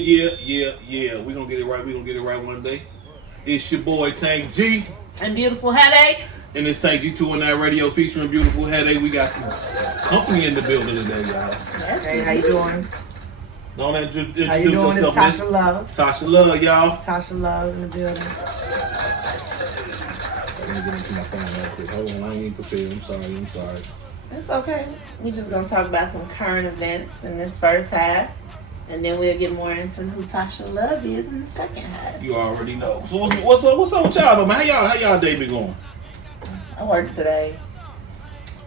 We're gonna get it right. We're gonna get it right one day. It's your boy Tank G. And Beautiful Headache. And it's Tank G 219 Radio featuring Beautiful Headache. We got some company in the building today, y'all. Yes, hey, how you doing? Don't introduce How you doing? It's yourself. Tasha Love. Tasha Love, y'all. Tasha Love in the building. Let me get into my phone real quick. Hold on, I ain't even prepared. I'm sorry. It's okay. We're just going to talk about some current events in this first half. And then we'll get more into who Tasha Love is in the second half. You already know. So what's up with y'all though, man? How y'all day been going? I worked today.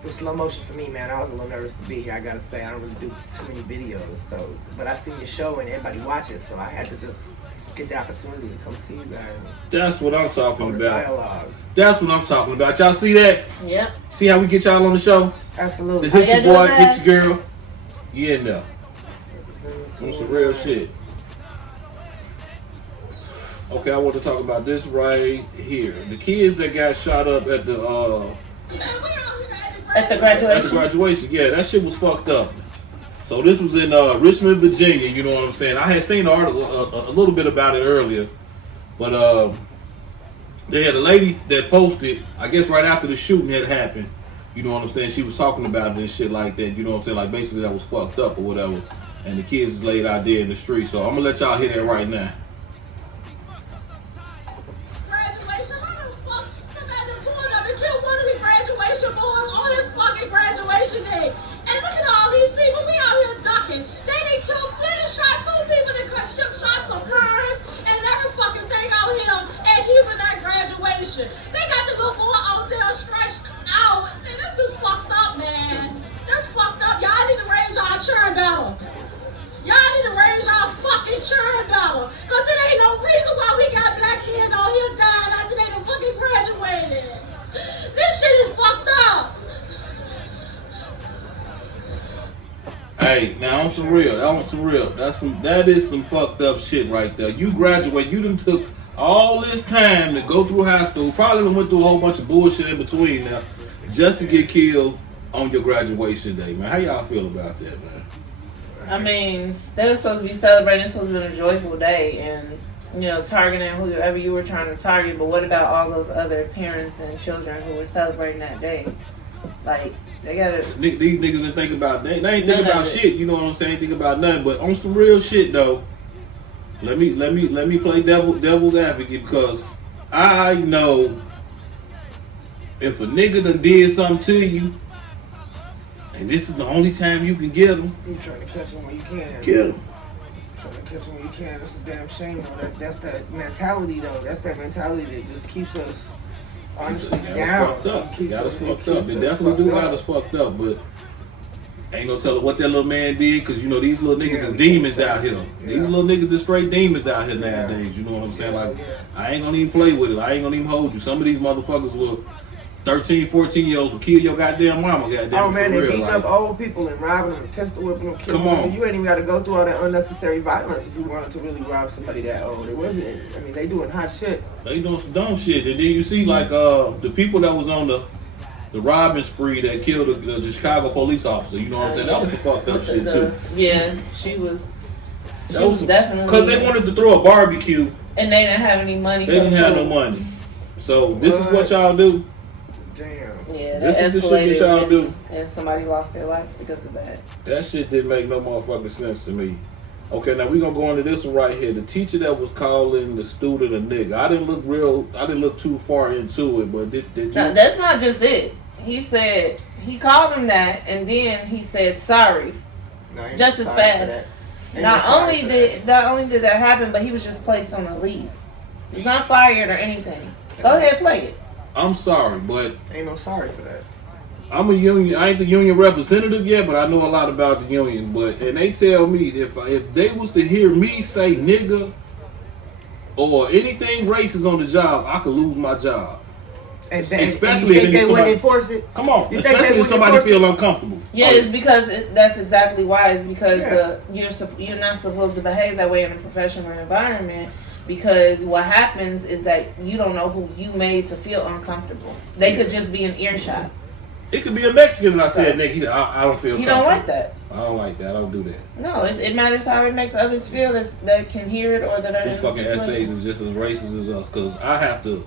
It was slow motion for me, man. I was a little nervous to be here. I gotta say, I don't really do too many videos, but I seen your show and everybody watches, so I had to just get the opportunity to come see you guys. That's what I'm talking about. Dialogue. That's what I'm talking about. Y'all see that? Yep. See how we get y'all on the show? Absolutely. Hit your boy, hit your girl. You in there. On some real shit. Okay, I want to talk about this right here. The kids that got shot up at the graduation. At the graduation, yeah, that shit was fucked up. So this was in Richmond, Virginia. You know what I'm saying? I had seen the article a little bit about it earlier, but they had a lady that posted, I guess right after the shooting had happened. You know what I'm saying? She was talking about it and shit like that. You know what I'm saying? Like basically that was fucked up or whatever. And the kids is laid out there in the street. So I'm gonna let y'all hear that right now. Graduation? How the fuck somebody pulling up and killed one of the graduation boys on his fucking graduation day? And look at all these people, we out here ducking. They shot two people that shot some parents and every fucking thing out here at Human Night graduation. They got the little boy out there stretched out. And this is fucked up, man. That's fucked up. Y'all need to raise y'all churn better. Y'all need to raise y'all fucking churn better. Cause it ain't no reason why we got black kids out here dying after they done fucking graduated. This shit is fucked up. Hey, now on some real. That is some fucked up shit right there. You graduate, you done took all this time to go through high school, probably went through a whole bunch of bullshit in between now, just to get killed on your graduation day, man. How y'all feel about that, man? I mean, they were supposed to be celebrating. It's supposed to be a joyful day, and targeting whoever you were trying to target. But what about all those other parents and children who were celebrating that day? Like they gotta. These niggas didn't think about that. They ain't think about shit. You know what I'm saying? Ain't think about nothing. But on some real shit though, let me play devil's advocate because I know if a nigga done did something to you. And this is the only time you can get them. You trying to catch them when you can. Get them. Trying to catch them when you can. That's a damn shame, though. That's that mentality, though. That's that mentality that just keeps us, honestly, down. Fucked up. Got us fucked up. It definitely do got us fucked up, but ain't no telling what that little man did, because, these little niggas is demons out here. These little niggas is straight demons out here nowadays. You know what I'm saying? Like, I ain't gonna even play with it. I ain't gonna even hold you. Some of these motherfuckers will... 13, 14-year-olds will kill your goddamn mama, goddamn. Oh man, they beating up old people and robbing them, and pistol whipping them, killing them. You ain't even got to go through all that unnecessary violence if you wanted to really rob somebody that old. It wasn't. I mean, they doing hot shit. They doing some dumb shit, and then you see like the people that was on the robbing spree that killed the Chicago police officer. You know what I'm saying? That was some fucked up shit too. Yeah, she was definitely because they wanted to throw a barbecue and they didn't have any money. They didn't have no money. So this is what y'all do. Damn. Yeah, this is the shit that y'all do. And somebody lost their life because of that. That shit didn't make no motherfucking sense to me. Okay, now we gonna go into this one right here. The teacher that was calling the student a nigga. I didn't look too far into it, but did you? No, that's not just it. He said he called him that, and then he said sorry, just as fast. Not only did that happen, but he was just placed on a leave. He's not fired or anything. Go ahead, play it. I'm sorry, but ain't no sorry for that. I'm a union. I ain't the union representative yet, but I know a lot about the union. And they tell me if they was to hear me say nigga or anything racist on the job, I could lose my job. Especially if they wouldn't enforce it. Come on, especially if somebody feel uncomfortable. Yeah, it's because that's exactly why. It's because you're not supposed to behave that way in a professional environment. Because what happens is that you don't know who you made to feel uncomfortable. They could just be an earshot. It could be a Mexican, and I said, nigga, I don't feel. You don't like that. I don't like that. I don't do that. No, it matters how it makes others feel that can hear it or that are in Them fucking the essays is just as racist as us, cause I have to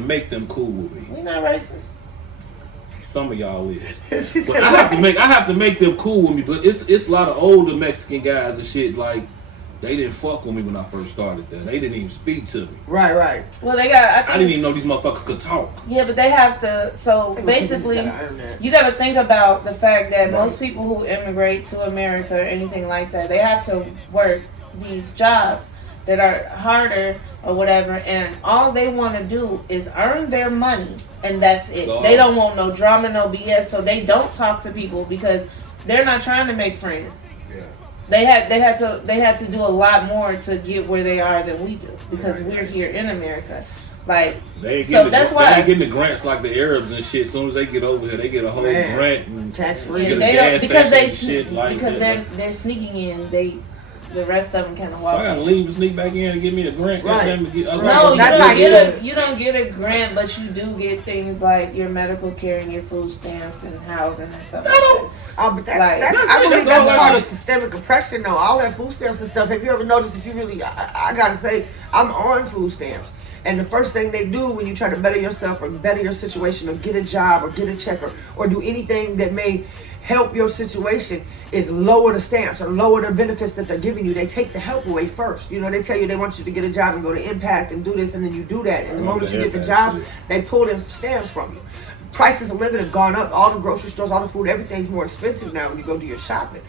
make them cool with me. We not racist. Some of y'all is. But I have to make them cool with me. But it's a lot of older Mexican guys and shit like. They didn't fuck with me when I first started there. They didn't even speak to me. Right. Well, they got. I didn't even know these motherfuckers could talk. Yeah, but they have to. So basically, you got to think about the fact that most people who immigrate to America or anything like that, they have to work these jobs that are harder or whatever, and all they want to do is earn their money, and that's it. They don't want no drama, no BS, so they don't talk to people because they're not trying to make friends. They had to do a lot more to get where they are than we do because we're here in America. Like, so that's why they ain't getting the grants like the Arabs and shit. As soon as they get over here, they get a whole grant and tax free. Yeah, because they're sneaking in. The rest of them kind of walk. So I gotta leave and sneak back in and give me a grant. Right. No, you don't get a grant, but you do get things like your medical care and your food stamps and housing and stuff like that. Oh, but I believe that's part of systemic oppression, though. All that food stamps and stuff. Have you ever noticed? If you really, I gotta say, I'm on food stamps. And the first thing they do when you try to better yourself or better your situation or get a job or get a check or do anything that may help your situation is lower the stamps or lower the benefits that they're giving you. They take the help away first. You know, they tell you they want you to get a job and go to Impact and do this, and then you do that. And the moment you get the job, they pull them stamps from you. Prices of living have gone up. All the grocery stores, all the food, everything's more expensive now when you go do your shopping.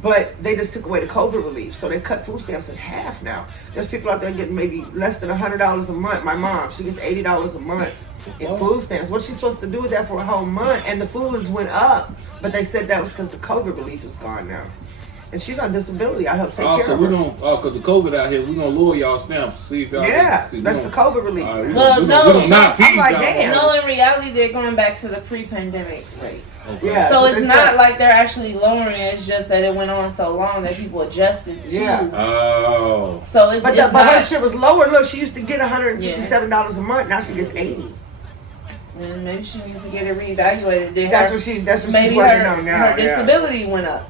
But they just took away the COVID relief, so they cut food stamps in half now. There's people out there getting maybe less than $100 a month. My mom, she gets $80 a month in food stamps. What's she supposed to do with that for a whole month? And the foods went up, but they said that was because the COVID relief is gone now. And she's on disability. I help take care of her. Because the COVID out here, we're going to lower y'all stamps. See if y'all that's the COVID relief. We're going to not feed y'all. No, in reality, they're going back to the pre-pandemic rate. Okay. Yeah, so it's not like they're actually lowering it. It's just that it went on so long that people adjusted to. Yeah. Oh. So it's but her shit was lower. Look, she used to get $157 a month. Now she gets $80. And maybe she needs to get it reevaluated. That's what she's working on now. Her disability went up.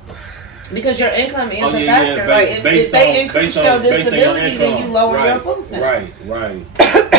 Because your income is a factor. Like if they increase your disability, then you lower your food stamps. Right.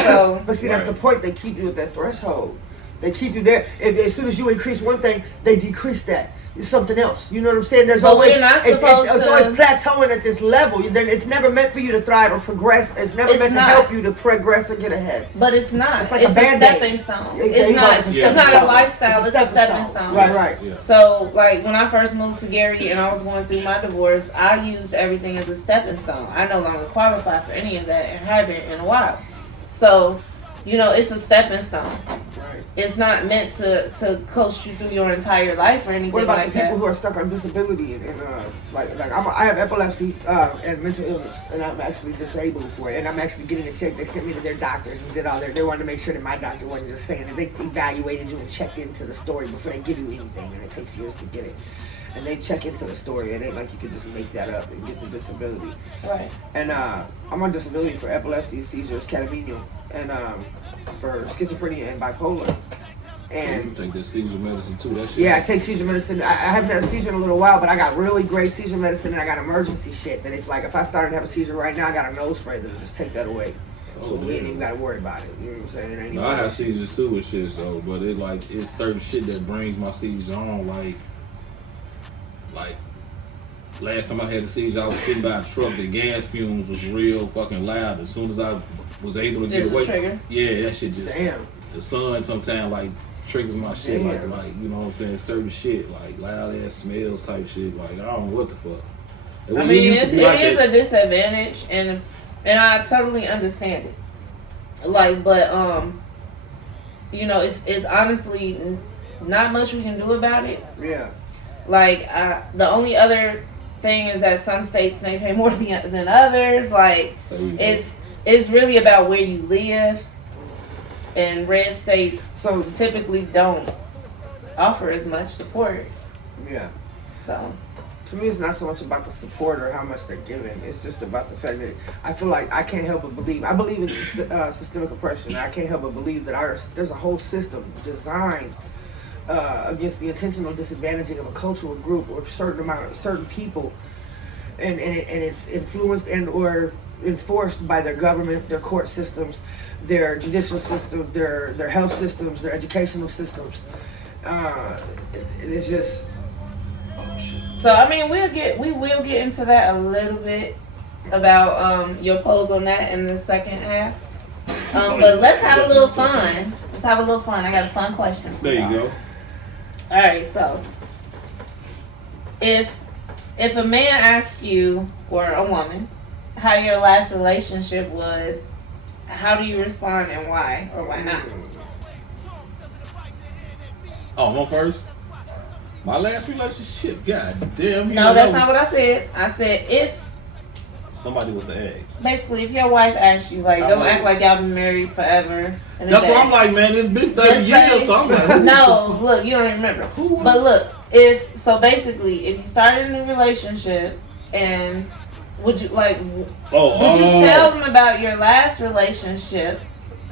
So, but see, that's the point. They keep you at that threshold. They keep you there. As soon as you increase one thing, they decrease that. It's something else. You know what I'm saying? There's always we're not supposed it's always plateauing at this level. It's never meant for you to thrive or progress. It's never meant to help you to progress or get ahead. But it's not. It's like a stepping stone. It's not a lifestyle. It's a stepping stone. Right. Yeah. So, like when I first moved to Gary and I was going through my divorce, I used everything as a stepping stone. I no longer qualify for any of that and haven't in a while. So, it's a stepping stone. Right. It's not meant to coast you through your entire life or anything like that. What about the people who are stuck on disability and I have epilepsy and mental illness, and I'm actually disabled for it, and I'm actually getting a check. They sent me to their doctors and did all their. They wanted to make sure that my doctor wasn't just saying that they evaluated you and checked into the story before they give you anything, and it takes years to get it. And they check into the story. It ain't like you could just make that up and get the disability. Right. And I'm on disability for epilepsy, seizures, catamenial, and for schizophrenia and bipolar. And you take that seizure medicine too. That shit. Yeah, I take seizure medicine. I haven't had a seizure in a little while, but I got really great seizure medicine, and I got emergency shit. That if I started to have a seizure right now, I got a nose spray that'll just take that away. So we ain't even gotta worry about it. You know what I'm saying? I have seizures too and shit. So, but it's certain shit that brings my seizures on. Like last time I had a seizure, I was sitting by a truck. The gas fumes was real fucking loud. As soon as I was able to get away, trigger. Yeah, that shit just. Damn. The sun sometimes triggers my shit. Like you know what I'm saying, certain shit like loud ass smells type shit. Like I don't know what the fuck. It is a disadvantage, and I totally understand it. It's honestly not much we can do about it. Yeah. The only other thing is that some states may pay more than others. It's really about where you live, and red states typically don't offer as much support. Yeah. So to me, it's not so much about the support or how much they're giving. It's just about the fact that I feel like I can't help but believe. I believe in systemic oppression. I can't help but believe that there's a whole system designed against the intentional disadvantaging of a cultural group or certain people, and it's influenced and or enforced by their government, their court systems, their judicial systems, their health systems, their educational systems. It's just. Oh shit. So I mean, we will get into that a little bit about your pose on that in the second half. But let's have a little fun. Let's have a little fun. I got a fun question. There you go. All right, so if a man asks you or a woman how your last relationship was, how do you respond and why or why not? Oh, no first. My last relationship, god damn. No, that's not what I said. I said if somebody was the ex. Basically, if your wife asks you, like, don't act like y'all been married forever. And that's why I'm like, man, this bitch 30 years, so I'm like, no, look, you don't even remember. But look, if you started a new relationship and would you you tell them about your last relationship,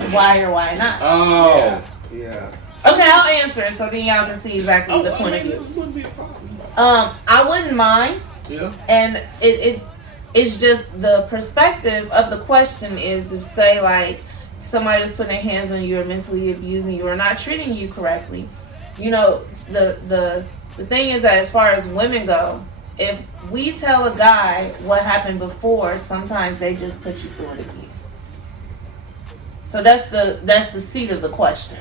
why or why not? Oh. Yeah. Okay, I'll answer it so then y'all can see exactly the point of view. Wouldn't be a problem. I wouldn't mind. Yeah. And it's just the perspective of the question is if say like somebody was putting their hands on you or mentally abusing you or not treating you correctly. You know, the thing is that as far as women go, if we tell a guy what happened before, sometimes they just put you through it again. So that's the seed of the question.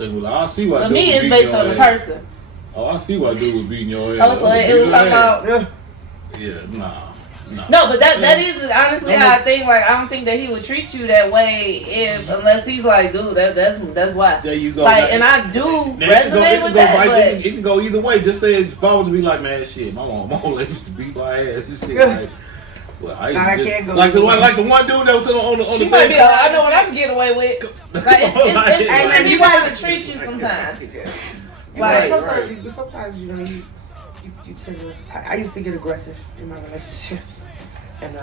I see what For me, it's based on the person. Oh, I see what I do with beating your ass. Oh, so it was about. Yeah, nah. No, but that is honestly how I think. Like, I don't think that he would treat you that way unless he's like, dude, that's why. There you go. Like, and I do resonate with that. But it can go either way. Just say if I was to be like, man, shit, my mom used to beat my ass and shit. Like, well, I can't go like the one dude that was on the. She might be like, I know what I can get away with. Like, it's people to treat you sometimes. Like sometimes you know you tend to. I used to get aggressive in my relationships, and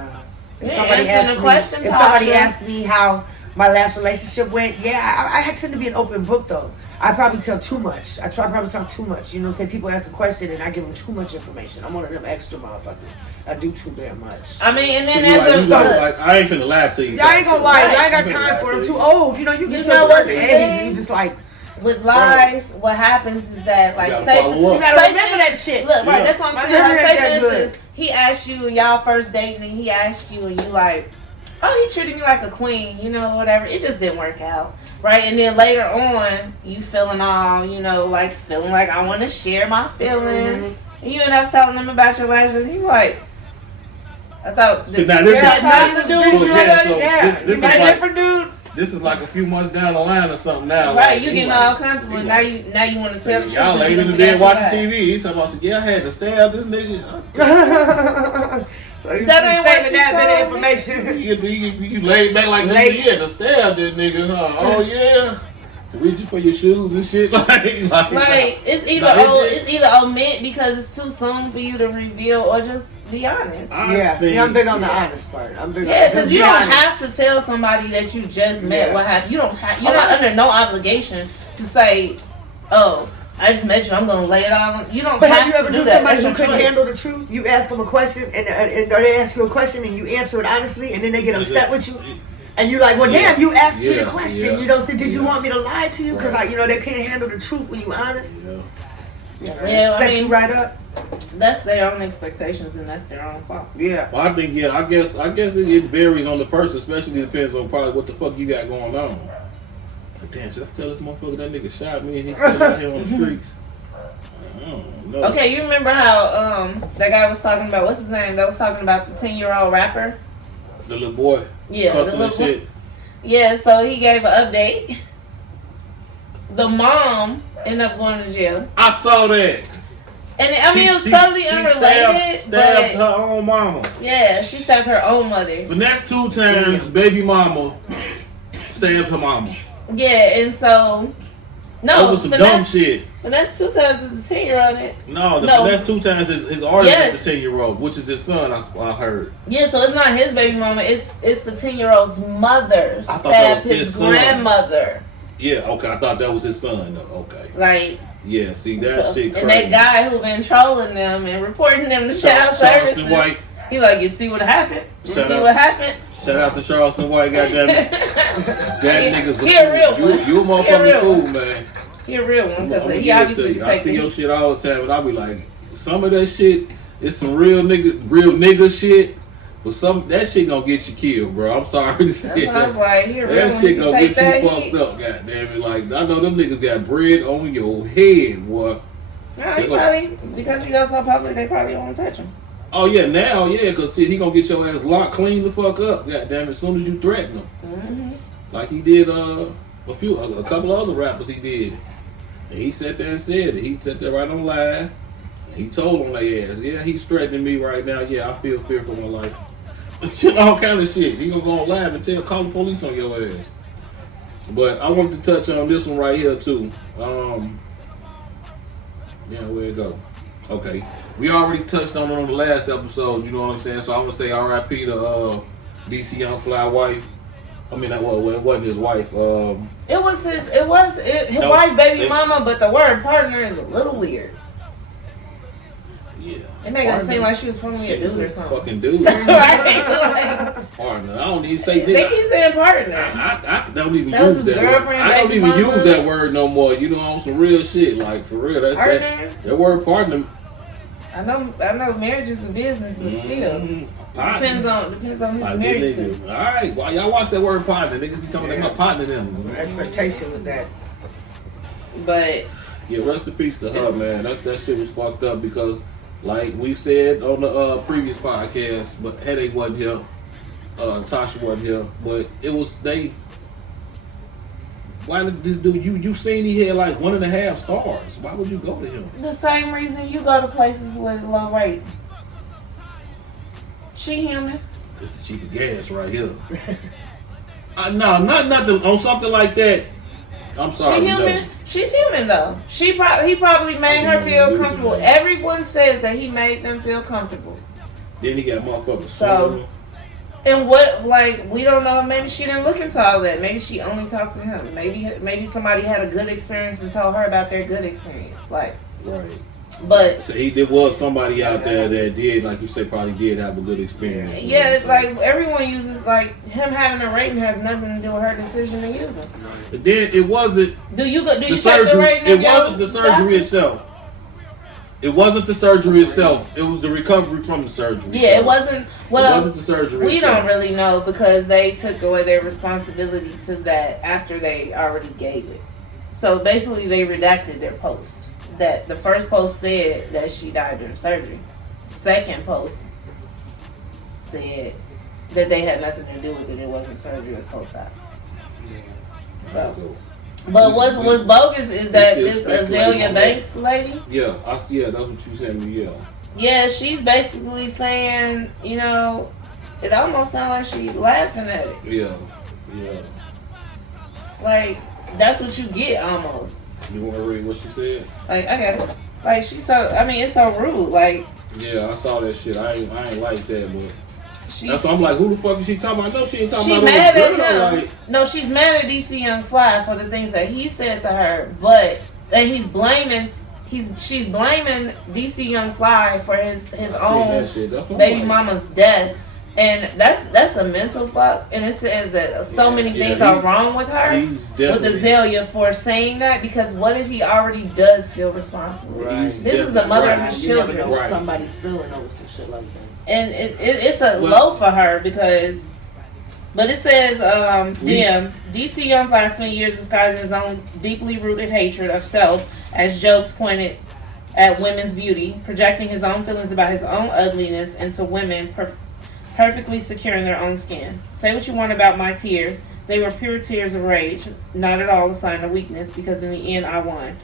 if somebody asked me how my last relationship went, I tend to be an open book though. I probably tell too much. I probably talk too much. You know, say people ask a question and I give them too much information. I'm one of them extra motherfuckers. I do too damn much. I mean, and then I ain't finna lie to you. I ain't gonna lie. I ain't got time for it. I'm too old. You know, you get to a certain age, you just like. With lies, what happens is that, like, you gotta remember that shit. Look, right, that's what I'm saying. Like, say for instance, he asked you, y'all first dating, and he asked you, and you like, oh, he treated me like a queen, you know, whatever. It just didn't work out, right? And then later on, you feeling all, you know, like, feeling like I want to share my feelings. Mm-hmm. And you end up telling them about your last relationship. You like, I thought, so now this had nothing to do with this is like a different dude. This is like a few months down the line or something now. Right, like, you getting all comfortable. Now you want to tell the truth. Y'all laid in the bed watching TV. He talking about, I had to stab this nigga. So that ain't saving that bit of information. You laid back like this. You had to stab this nigga, huh? Oh yeah. Reach you for your shoes and shit. Like it's either omit because it's too soon for you to reveal, or just be honest. I'm big on the honest part. Because you don't have to tell somebody that you just met what happened. You don't have. You're not under no obligation to say, "Oh, I just met you. I'm gonna lay it on." You don't. But have you ever to knew do that. somebody who couldn't handle the truth? You ask them a question, and they ask you a question, and you answer it honestly, and then they get upset with you. And you're like, well, damn, you asked me the question. You know, so did you want me to lie to you? Because they can't handle the truth when you honest. Set you right up. That's their own expectations, and that's their own fault. Yeah. Well, I think I guess it varies on the person, especially depends on probably what the fuck you got going on. But damn, should I tell this motherfucker that nigga shot me and he's still out here on the streets? I don't know. Okay, you remember how that guy was talking about, what's his name? That was talking about the 10-year-old rapper. The little boy. Yeah, cussing and shit. Yeah, so he gave an update. The mom ended up going to jail. I saw that. And it was totally unrelated. Stabbed her own mama. Yeah, she stabbed her own mother. Finesse 2 times, baby mama stabbed her mama. Yeah, and so no, that was some dumb shit. Finesse 2 times is the 10-year-old. No, Finesse 2 times is artist with the 10-year-old, which is his son. I heard. Yeah, so it's not his baby mama. It's the 10-year-old's mother stabbed his grandmother. Yeah, okay. I thought that was his son, though. Okay. Like. Yeah, see, that shit crazy. And that guy who been trolling them and reporting them to child services. White. He like, you see what happened? What happened? Shout out to Charleston White, goddamn it. That nigga's a real one. You a motherfucking fool, man. He a real one, because he obviously I see your shit all the time, and I be like, some of that shit is some real nigga shit. But that shit gonna get you killed, bro. I'm sorry to say that. I was like, that shit gonna get you fucked up, goddamn it. Like, I know them niggas got bread on your head, boy. No, he probably, because he goes so public, they probably don't want to touch him. Oh yeah, now, yeah, because see, he gonna get your ass locked clean the fuck up, goddamn it, as soon as you threaten him. Mm-hmm. Like he did a couple of other rappers he did. And he sat there and said it. He sat there right on live. He told on their ass, yeah, he's threatening me right now. Yeah, I feel fear for my life. Shit, all kind of shit. He gonna go on live and call the police on your ass. But I wanted to touch on this one right here too. Yeah, where it go? Okay, we already touched on it on the last episode. You know what I'm saying? So I'm gonna say R.I.P. to DC Young Fly wife. I mean, it wasn't his wife. It was his wife, baby mama. But the word partner is a little weird. Yeah. It made her seem like she was formerly a dude or something. Fucking dude. Right? Partner. I don't even say that. They keep saying partner. I don't even use that word. I don't even use that word no more. You know, on some real shit. Like, for real. That word partner. I know marriage is a business, but still. Depends on who's married to. Alright, well, y'all watch that word partner. Niggas be talking about partner them. There's an expectation with that. But yeah, rest in peace to her, man. That shit was fucked up because, like we said on the previous podcast, but Headache wasn't here, Tasha wasn't here, but it was they. Why did this dude? You seen he had like 1.5 stars? Why would you go to him? The same reason you go to places with low rate. She human. It's the cheaper gas right here. No, not nothing on something like that. I'm sorry. She human. No. She's human though. He probably made her feel comfortable. Man. Everyone says that he made them feel comfortable. Then he got motherfuckers. So, and what, like, we don't know. Maybe she didn't look into all that. Maybe she only talked to him. Maybe somebody had a good experience and told her about their good experience. Like, right. But so there was somebody out there that did, like you said, probably did have a good experience. Yeah, it's like everyone uses, like, him having a rating has nothing to do with her decision to use him. But then it wasn't. Do you take surgery, the rating? It wasn't the surgery itself. It wasn't the surgery itself. It was the recovery from the surgery. Yeah, it wasn't. Well, it wasn't the surgery. We itself. don't really know because they took away their responsibility to that after they already gave it. So basically, they redacted their post. That the first post said that she died during surgery. Second post said that they had nothing to do with it. It wasn't surgery. It was post-op. So, but what's bogus is that this Azalea Banks lady. Yeah, that's what you said. Yeah. Yeah, she's basically saying, you know, it almost sounds like she's laughing at it. Yeah. Like that's what you get almost. You want to read what she said? Like, I got it. Like, she's so, I mean, it's so rude. Like, yeah, I saw that shit. I ain't like that, but that's why I'm like, who the fuck is she talking about? No, she ain't talking about. She's mad at him. Like, no, she's mad at DC Young Fly for the things that he said to her, but and she's blaming DC Young Fly for his own baby mama's death. And that's a mental fuck. And it says that so many things are wrong with her, with Azalea, for saying that. Because what if he already does feel responsible? Right. This is the mother of his children. Never know what somebody's feeling over some shit like that. And it's a low for her because. But it says, DC Young Fly spent years disguising his own deeply rooted hatred of self as jokes pointed at women's beauty, projecting his own feelings about his own ugliness into women perfectly secure in their own skin. Say what you want about my tears. They were pure tears of rage, not at all a sign of weakness, because in the end I won.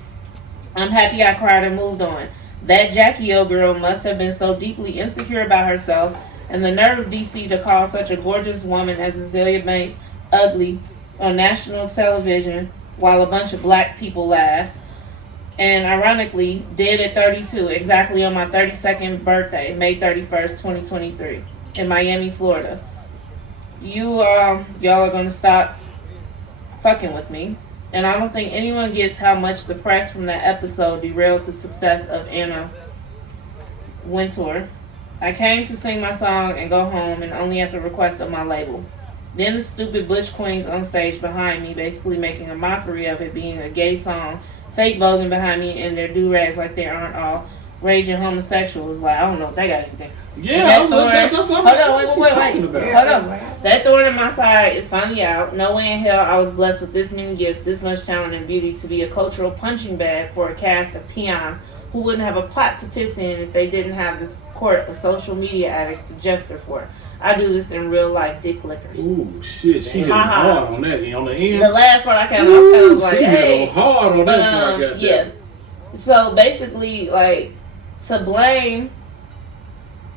I'm happy I cried and moved on. That Jackie O girl must have been so deeply insecure about herself, and the nerve of DC to call such a gorgeous woman as Azalea Banks ugly on national television while a bunch of black people laughed. And ironically, dead at 32, exactly on my 32nd birthday, May 31st, 2023. In Miami, Florida. Y'all are gonna stop fucking with me. and I don't think anyone gets how much the press from that episode derailed the success of Anna Wintour. I came to sing my song and go home, and only at the request of my label. Then the stupid butch queens on stage behind me, basically making a mockery of it being a gay song, fake voguing behind me in their do-rags like they aren't all raging homosexuals. Like, I don't know if they got anything. Yeah, Hold on. That thorn in my side is finally out. No way in hell I was blessed with this many gifts, this much talent and beauty to be a cultural punching bag for a cast of peons who wouldn't have a pot to piss in if they didn't have this court of social media addicts to gesture for. I do this in real life, dick lickers. Ooh, shit, she hit hard on that. On the end? The last part I kind of was like, she hey. hit hard on that part. Yeah. So basically, like, to blame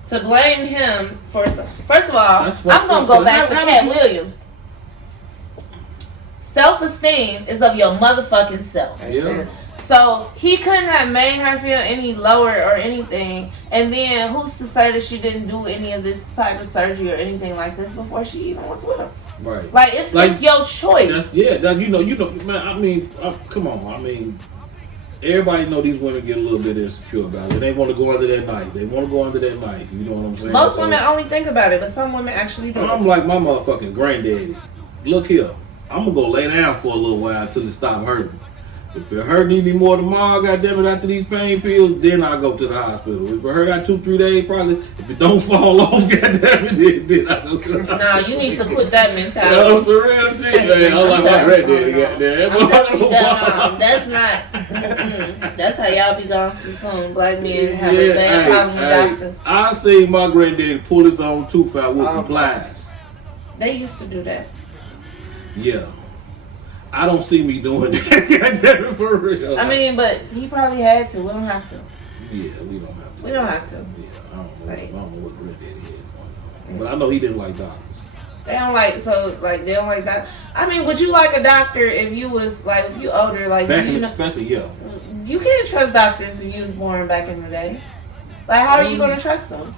him for, first of all, I'm going to go back to Cat Williams. Self-esteem is of your motherfucking self. Yeah. So he couldn't have made her feel any lower or anything. And then who's to say that she didn't do any of this type of surgery or anything like this before she even was with him? Right. Like, it's your choice. You know, man, I mean, come on. I mean, everybody know these women get a little bit insecure about it. They want to go under that knife. You know what I'm saying? Most women only think about it, but some women actually do. I'm like my motherfucking granddaddy. Look here. I'm going to go lay down for a little while until it stop hurting. If it hurt me more tomorrow, goddamn it, after these pain pills, then I go to the hospital. If it hurt out 2-3 days, probably, if it don't fall off, goddamn it, then I go to the hospital. No, you need to put that mentality. That's some real shit, man. I'm like my granddaddy, goddamn. That's not. That's how y'all be gone too soon. Black men have a bad problem with doctors. I seen my granddaddy pull his own tooth out with some pliers. They used to do that. Yeah. I don't see me doing that. For real. I mean, but he probably had to. We don't have to. Yeah, we don't have to. We don't have to. Yeah, I don't know what granddaddy is going on. But I know he didn't like doctors. They don't like that. I mean, would you like a doctor if you was like, if you older, like back in especially, yeah. You can't trust doctors if you was born back in the day. Like, how are you gonna trust them?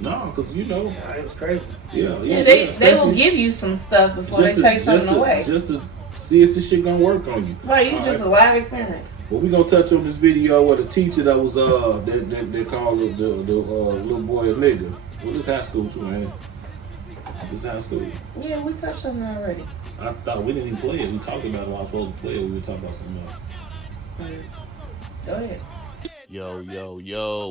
No, because you know, it was crazy. Yeah, they will give you some stuff before they take something away. Just to see if this shit gonna work on you. Right, you just a live experiment. Well, we gonna touch on this video where the teacher that was they called the little boy a nigga. Well, this high school too, man. This high school. Yeah, we touched on it already. I thought we didn't even play it. We talked about it. I was supposed to play it. We were talking about something else. Go ahead. Yo,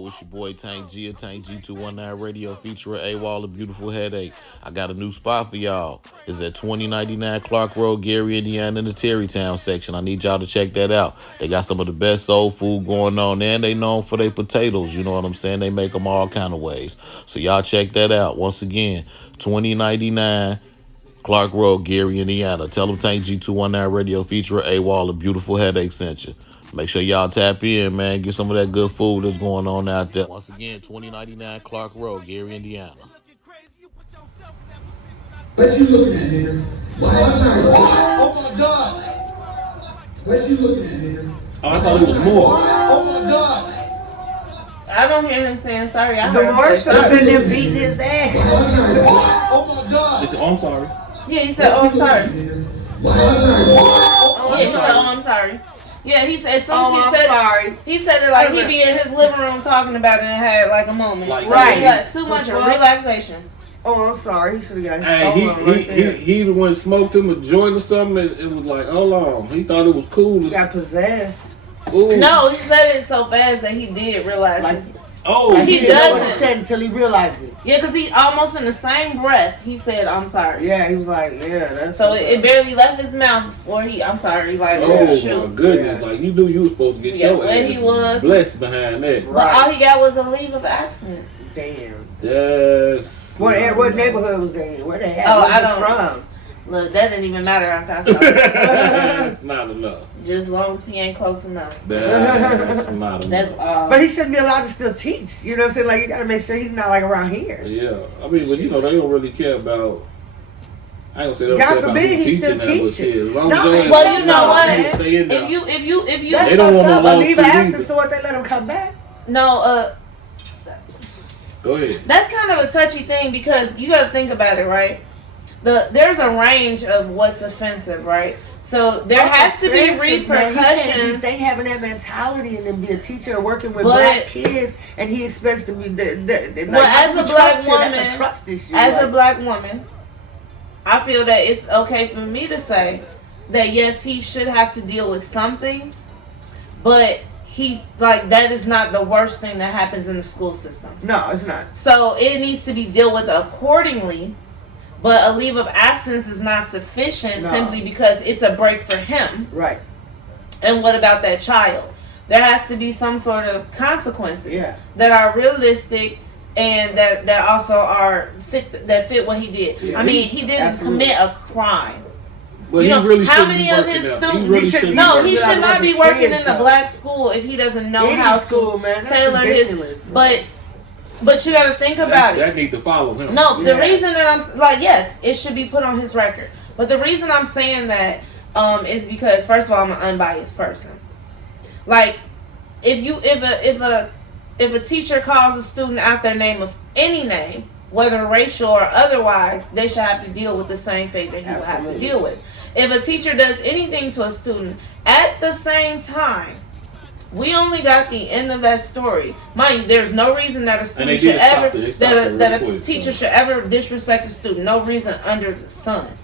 it's your boy Tank G of Tank G219 Radio featuring AWOL, a beautiful headache. I got a new spot for y'all. It's at 2099 Clark Road, Gary, Indiana, in the Terrytown section. I need y'all to check that out. They got some of the best soul food going on there, and they known for their potatoes. You know what I'm saying? They make them all kind of ways. So y'all check that out. Once again, 2099 Clark Road, Gary, Indiana. Tell them Tank G219 Radio featuring AWOL, a beautiful headache sent you. Make sure y'all tap in, man. Get some of that good food that's going on out there. Once again, 2099 Clark Road, Gary, Indiana. What you looking at, nigga? Oh my God! What you looking at, nigga? Oh, I thought it was more. Oh my God! I don't hear him saying sorry. I The heard him say Marshalls sorry. in there beating his ass. Oh my God! Oh, I'm sorry. Yeah, he said, "Oh, I'm sorry." Oh, Yeah, he said, "Oh, I'm sorry." Yeah, he said, as soon as he said sorry. it, he said it like he be in his living room talking about it and had like a moment. Like, right. He got too much of relaxation. Oh, I'm sorry. He should have got he the one smoked him a joint or something. It was like, hold on. He thought it was cool. He got possessed. Ooh. No, he said it so fast that he did realize Like, it. Like he didn't know what he doesn't. said until he realized it. Yeah, because he almost in the same breath, he said, "I'm sorry." Yeah, he was like, yeah, that's So it barely left his mouth before I'm sorry. Like, Oh shoot. my goodness! Like you knew you were supposed to get your where ass he was. blessed behind that. But all he got was a leave of absence. Damn. That's What neighborhood was they in? Where they at? Oh, Where I was don't. from? Look, that didn't even matter after I saw it. That's not enough. Just as long as he ain't close enough. That's not enough. That's all. But he shouldn't be allowed to still teach. You know what I'm saying? Like, you got to make sure he's not like around here. Yeah, I mean, but you know, they don't really care about. I ain't gonna say they don't God care about forbid who he's teaching still that, but teaching. shit, as long No, as they well, you know what? you stay in there. If you That's They don't want no fucked up. Leave lawsuit absence, either. so what, they let him come back? no, Go ahead. that's kind of a touchy thing because you got to think about it, right? There's a range of what's offensive, right? So there has to be repercussions. They having that mentality and then be a teacher working with black kids, and he expects to be as a black woman, that's a trust issue. As a black woman, I feel that it's okay for me to say that yes, he should have to deal with something, but that is not the worst thing that happens in the school system. No, it's not. So it needs to be dealt with accordingly. But a leave of absence is not sufficient simply because it's a break for him. Right. And what about that child? There has to be some sort of consequences that are realistic and that also are fit what he did. Yeah. I mean, he didn't commit a crime. Well, you know, really how many of his students? He should not be working in a black school if he doesn't know how to tailor his. But you got to think about it. That need to follow him. No, the reason that I'm like, yes, it should be put on his record. But the reason I'm saying that is because, first of all, I'm an unbiased person. Like, if a teacher calls a student out their name of any name, whether racial or otherwise, they should have to deal with the same fate that he will have to deal with. If a teacher does anything to a student at the same time, we only got the end of that story. Mind you, there's no reason that a student should ever, that a teacher should ever disrespect a student. No reason under the sun.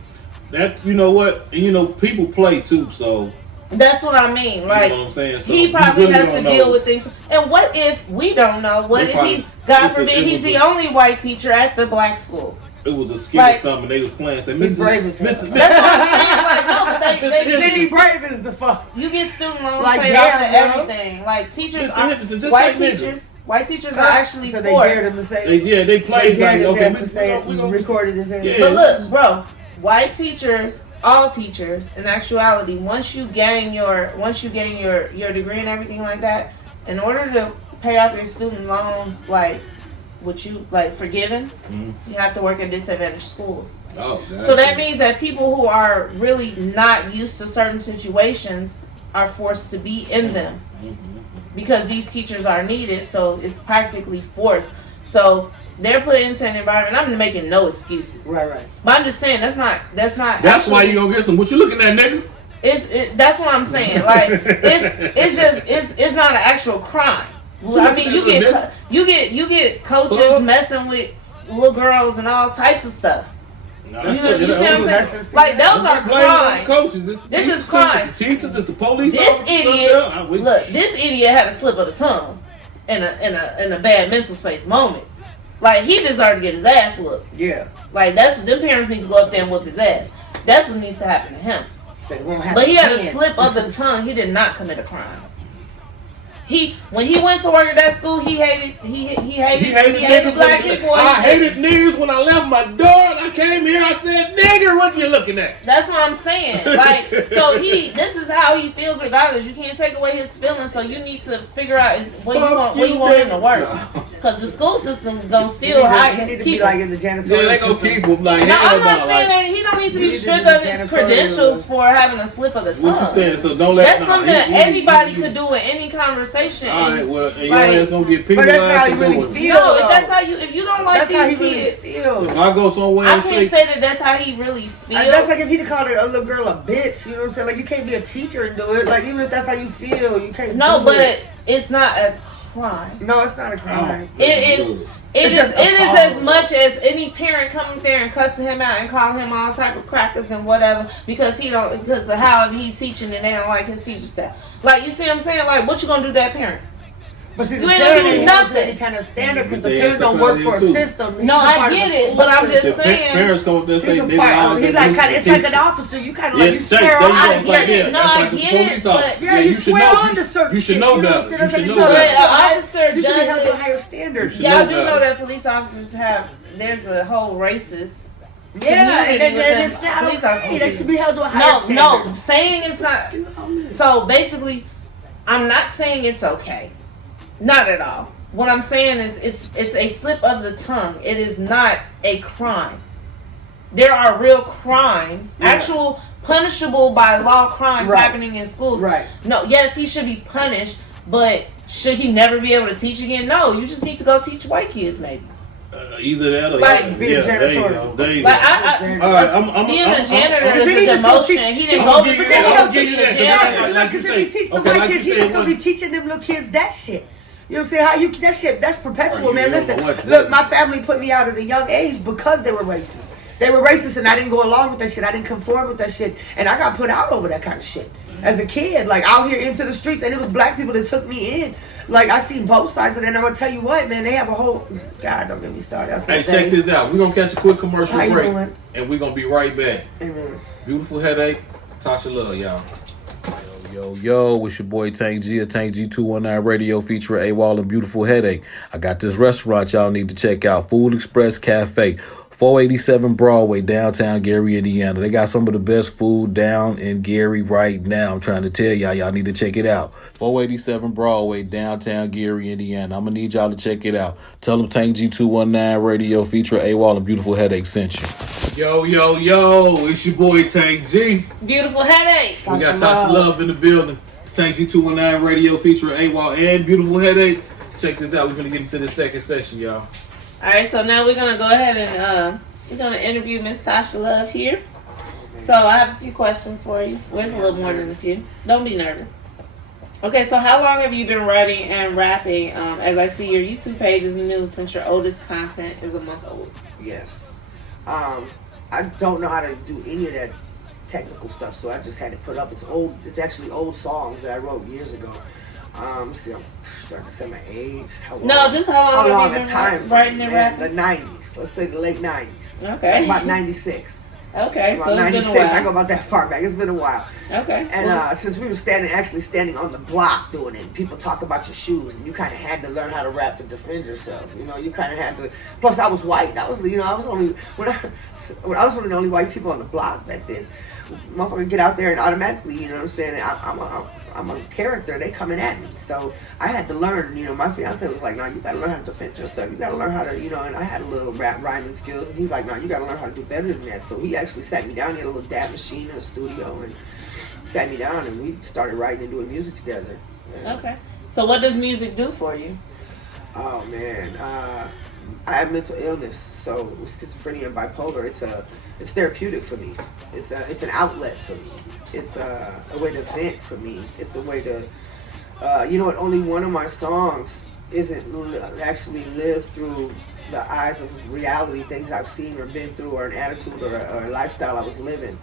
That, you know what, and you know, people play too, so. That's what I mean. Like, you know what I'm saying? So he probably really has to deal with things. And what if we don't know? What if he, God forbid, he's the only white teacher at the black school? It was a skit or something. They was playing. Say, Mr. Brave That's what I'm saying. Like, no, but Benny Brave is the fuck. You get student loans paid off and everything. Like, teachers white teachers are actually so forced. They dared him to say. They played like, okay, we recorded his ass. Yeah. But look, bro, white teachers, all teachers, in actuality, once you gain your degree and everything like that, in order to pay off your student loans, like, what you forgiven, you have to work at disadvantaged schools. So that means that people who are really not used to certain situations are forced to be in them because these teachers are needed. So it's practically forced. So they're put into an environment. I'm making no excuses. Right. But I'm just saying that's not. That's actually, why you gonna get some. What you looking at, nigga? That's what I'm saying. Like it's not an actual crime. I mean, you get coaches messing with little girls and all types of stuff. No, you see what I'm saying? Like, those are crimes. Coaches, this is crime. It's the teachers, it's the police. This idiot had a slip of the tongue in a bad mental space moment. Like, he deserved to get his ass whooped. Yeah. Like, them parents need to go up there and whoop his ass. That's what needs to happen to him. But he had a slip of the tongue. He did not commit a crime. When he went to work at that school, he hated black people. I hated niggas when I left my door and I came here. I said, "Nigger, what you looking at?" That's what I'm saying. Like, so this is how he feels regardless. You can't take away his feelings. So you need to figure out what you want him to work. Because the school system gonna still hire keep him. Like in the janitorial. Yeah, they gonna keep him. Like, no, I'm not saying that he don't need to be stripped of his credentials for having a slip of the tongue. What you saying? So don't let. That's something that anybody could do in any conversation. All right, well, and your ass gonna get penalized. But that's how you really feel. No, if you don't like these kids, if I go somewhere I can't say that that's how he really feels. That's like if he'd called a little girl a bitch. You know what I'm saying? Like, you can't be a teacher and do it. Like, even if that's how you feel, you can't. No, but it's not a crime. No, it's not a crime. It is as much as any parent coming there and cussing him out and calling him all type of crackers and whatever because of how he's teaching and they don't like his teaching staff. Like, you see what I'm saying? Like, what you gonna do to that parent? But see, you ain't gonna do nothing. Any kind of standard because the parents don't work for a system. No, I get it, but I'm just saying. Parents come up there and say, it's like an officer. You kind of like, you swear on. I get it. No, I get it. But yeah, you swear on to certain. You should know that. You should know that. An officer you should be held to a higher standard. Y'all do know that police officers there's a whole racist. Yeah, and it's not okay. They should be held to a higher standard. No, saying it's not. So basically, I'm not saying it's okay. Not at all. What I'm saying is it's a slip of the tongue. It is not a crime. There are real crimes, actual punishable by law crimes happening in schools. Right. No, yes, he should be punished, but should he never be able to teach again? No, you just need to go teach white kids maybe. Either that or Like, be a there you janitor. go. There you Like, go. All right, I'm being a janitor I'm- is a demotion. He didn't go to school to be a janitor. Like you Because if he say, teach the okay, white like kids, you he said, just gonna be teaching them little kids that shit. You know what I'm saying? How you that shit? That's perpetual, Right, man. you Listen, know what- look, my family put me out at a young age because they were racist. They were racist, and I didn't go along with that shit. I didn't conform with that shit, and I got put out over that kind of shit as a kid. Like out here into the streets, and it was black people that took me in. Like I seen both sides of it, and I'm gonna tell you what, man. They have a whole. God, don't get me started. Hey, check this out. We're gonna catch a quick commercial How you break, doing? and we're gonna be right back. Amen. Beautiful headache, Tasha Love, y'all. Yo, it's your boy Tank G at Tank G219 Radio featuring AWOL and Beautiful Headache. I got this restaurant y'all need to check out, Food Express Cafe, 487 Broadway, downtown Gary, Indiana. They got some of the best food down in Gary right now. I'm trying to tell y'all need to check it out. 487 Broadway, downtown Gary, Indiana. I'm going to need y'all to check it out. Tell them Tank G219 Radio featuring AWOL and Beautiful Headache sent you. Yo, it's your boy Tank G. Beautiful headache. We got Tasha Love in the building. It's Tank G219 Radio featuring AWOL and Beautiful Headache. Check this out. We're gonna get into the second session, y'all. All right, so now we're gonna go ahead and we're gonna interview Miss Tasha Love here. So I have a few questions for you. Where's a little more than a few? Don't be nervous. Okay, so how long have you been writing and rapping? As I see your YouTube page is new since your oldest content is a month old. Yes. I don't know how to do any of that technical stuff, so I just had it put up. It's old. It's actually old songs that I wrote years ago. See, I'm starting to say my age. No, just how long have you been writing and rapping? The 90s. Let's say the late 90s. Okay. Like about 96. Okay, About so it's 96. been a while. I go about that far back. It's been a while. Okay. And since we were actually standing on the block doing it, people talk about your shoes, and you kind of had to learn how to rap to defend yourself. You know, you kind of had to. Plus, I was white. That was, I was only when I was one of the only white people on the block back then. Motherfucker get out there and automatically, you know what I'm saying? I'm a character. They coming at me, so I had to learn. You know, my fiance was like, "No, you gotta learn how to defend yourself. You gotta learn how to, And I had a little rhyming skills, and he's like, "No, you gotta learn how to do better than that." So he actually sat me down. He had a little dab machine in the studio, and sat me down, and we started writing and doing music together. And, okay. So what does music do for you? Oh man, I have mental illness, so schizophrenia and bipolar. It's therapeutic for me. It's an outlet for me. It's a way to vent for me. It's a way to, only one of my songs isn't actually lived through the eyes of reality, things I've seen or been through, or an attitude or a lifestyle I was living.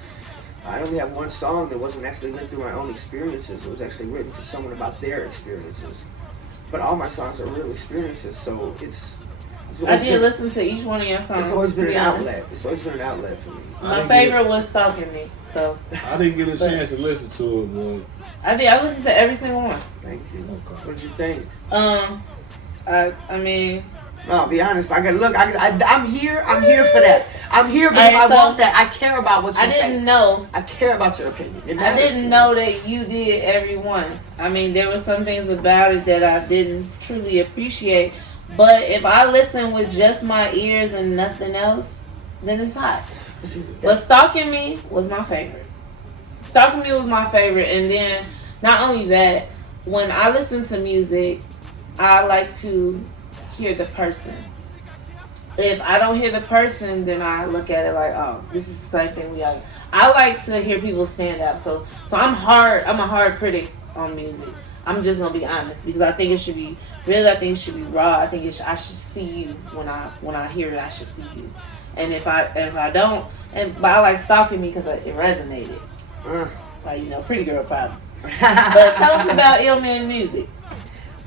I only have one song that wasn't actually lived through my own experiences. It was actually written for someone about their experiences. But all my songs are real experiences, so it's I did listen to each one of your songs. It's always been an outlet. It's always been an outlet for me. My favorite was Stalking Me. So I didn't get a chance to listen to it, but I did. I listened to every single one. Thank you. Okay. What did you think? I mean. No, I'll be honest. I'm here. I'm here for that. I'm here because I want that. I care about what you think. I didn't know. I care about your opinion. I didn't know that you did every one. I mean, there were some things about it that I didn't truly appreciate. But if I listen with just my ears and nothing else, then it's hot. But Stalking Me was my favorite. Stalking Me was my favorite. And then, not only that, when I listen to music, I like to hear the person. If I don't hear the person, then I look at it like, oh, this is the same thing we have. I like to hear people stand out. So I'm a hard critic on music. I'm just gonna be honest because I think it should be real. I think it should be raw. I think I should see you when I hear it. I should see you. And if I don't, but I like Stalking Me because it resonated. Like Pretty Girl Problems. But tell us about Ill Man Music.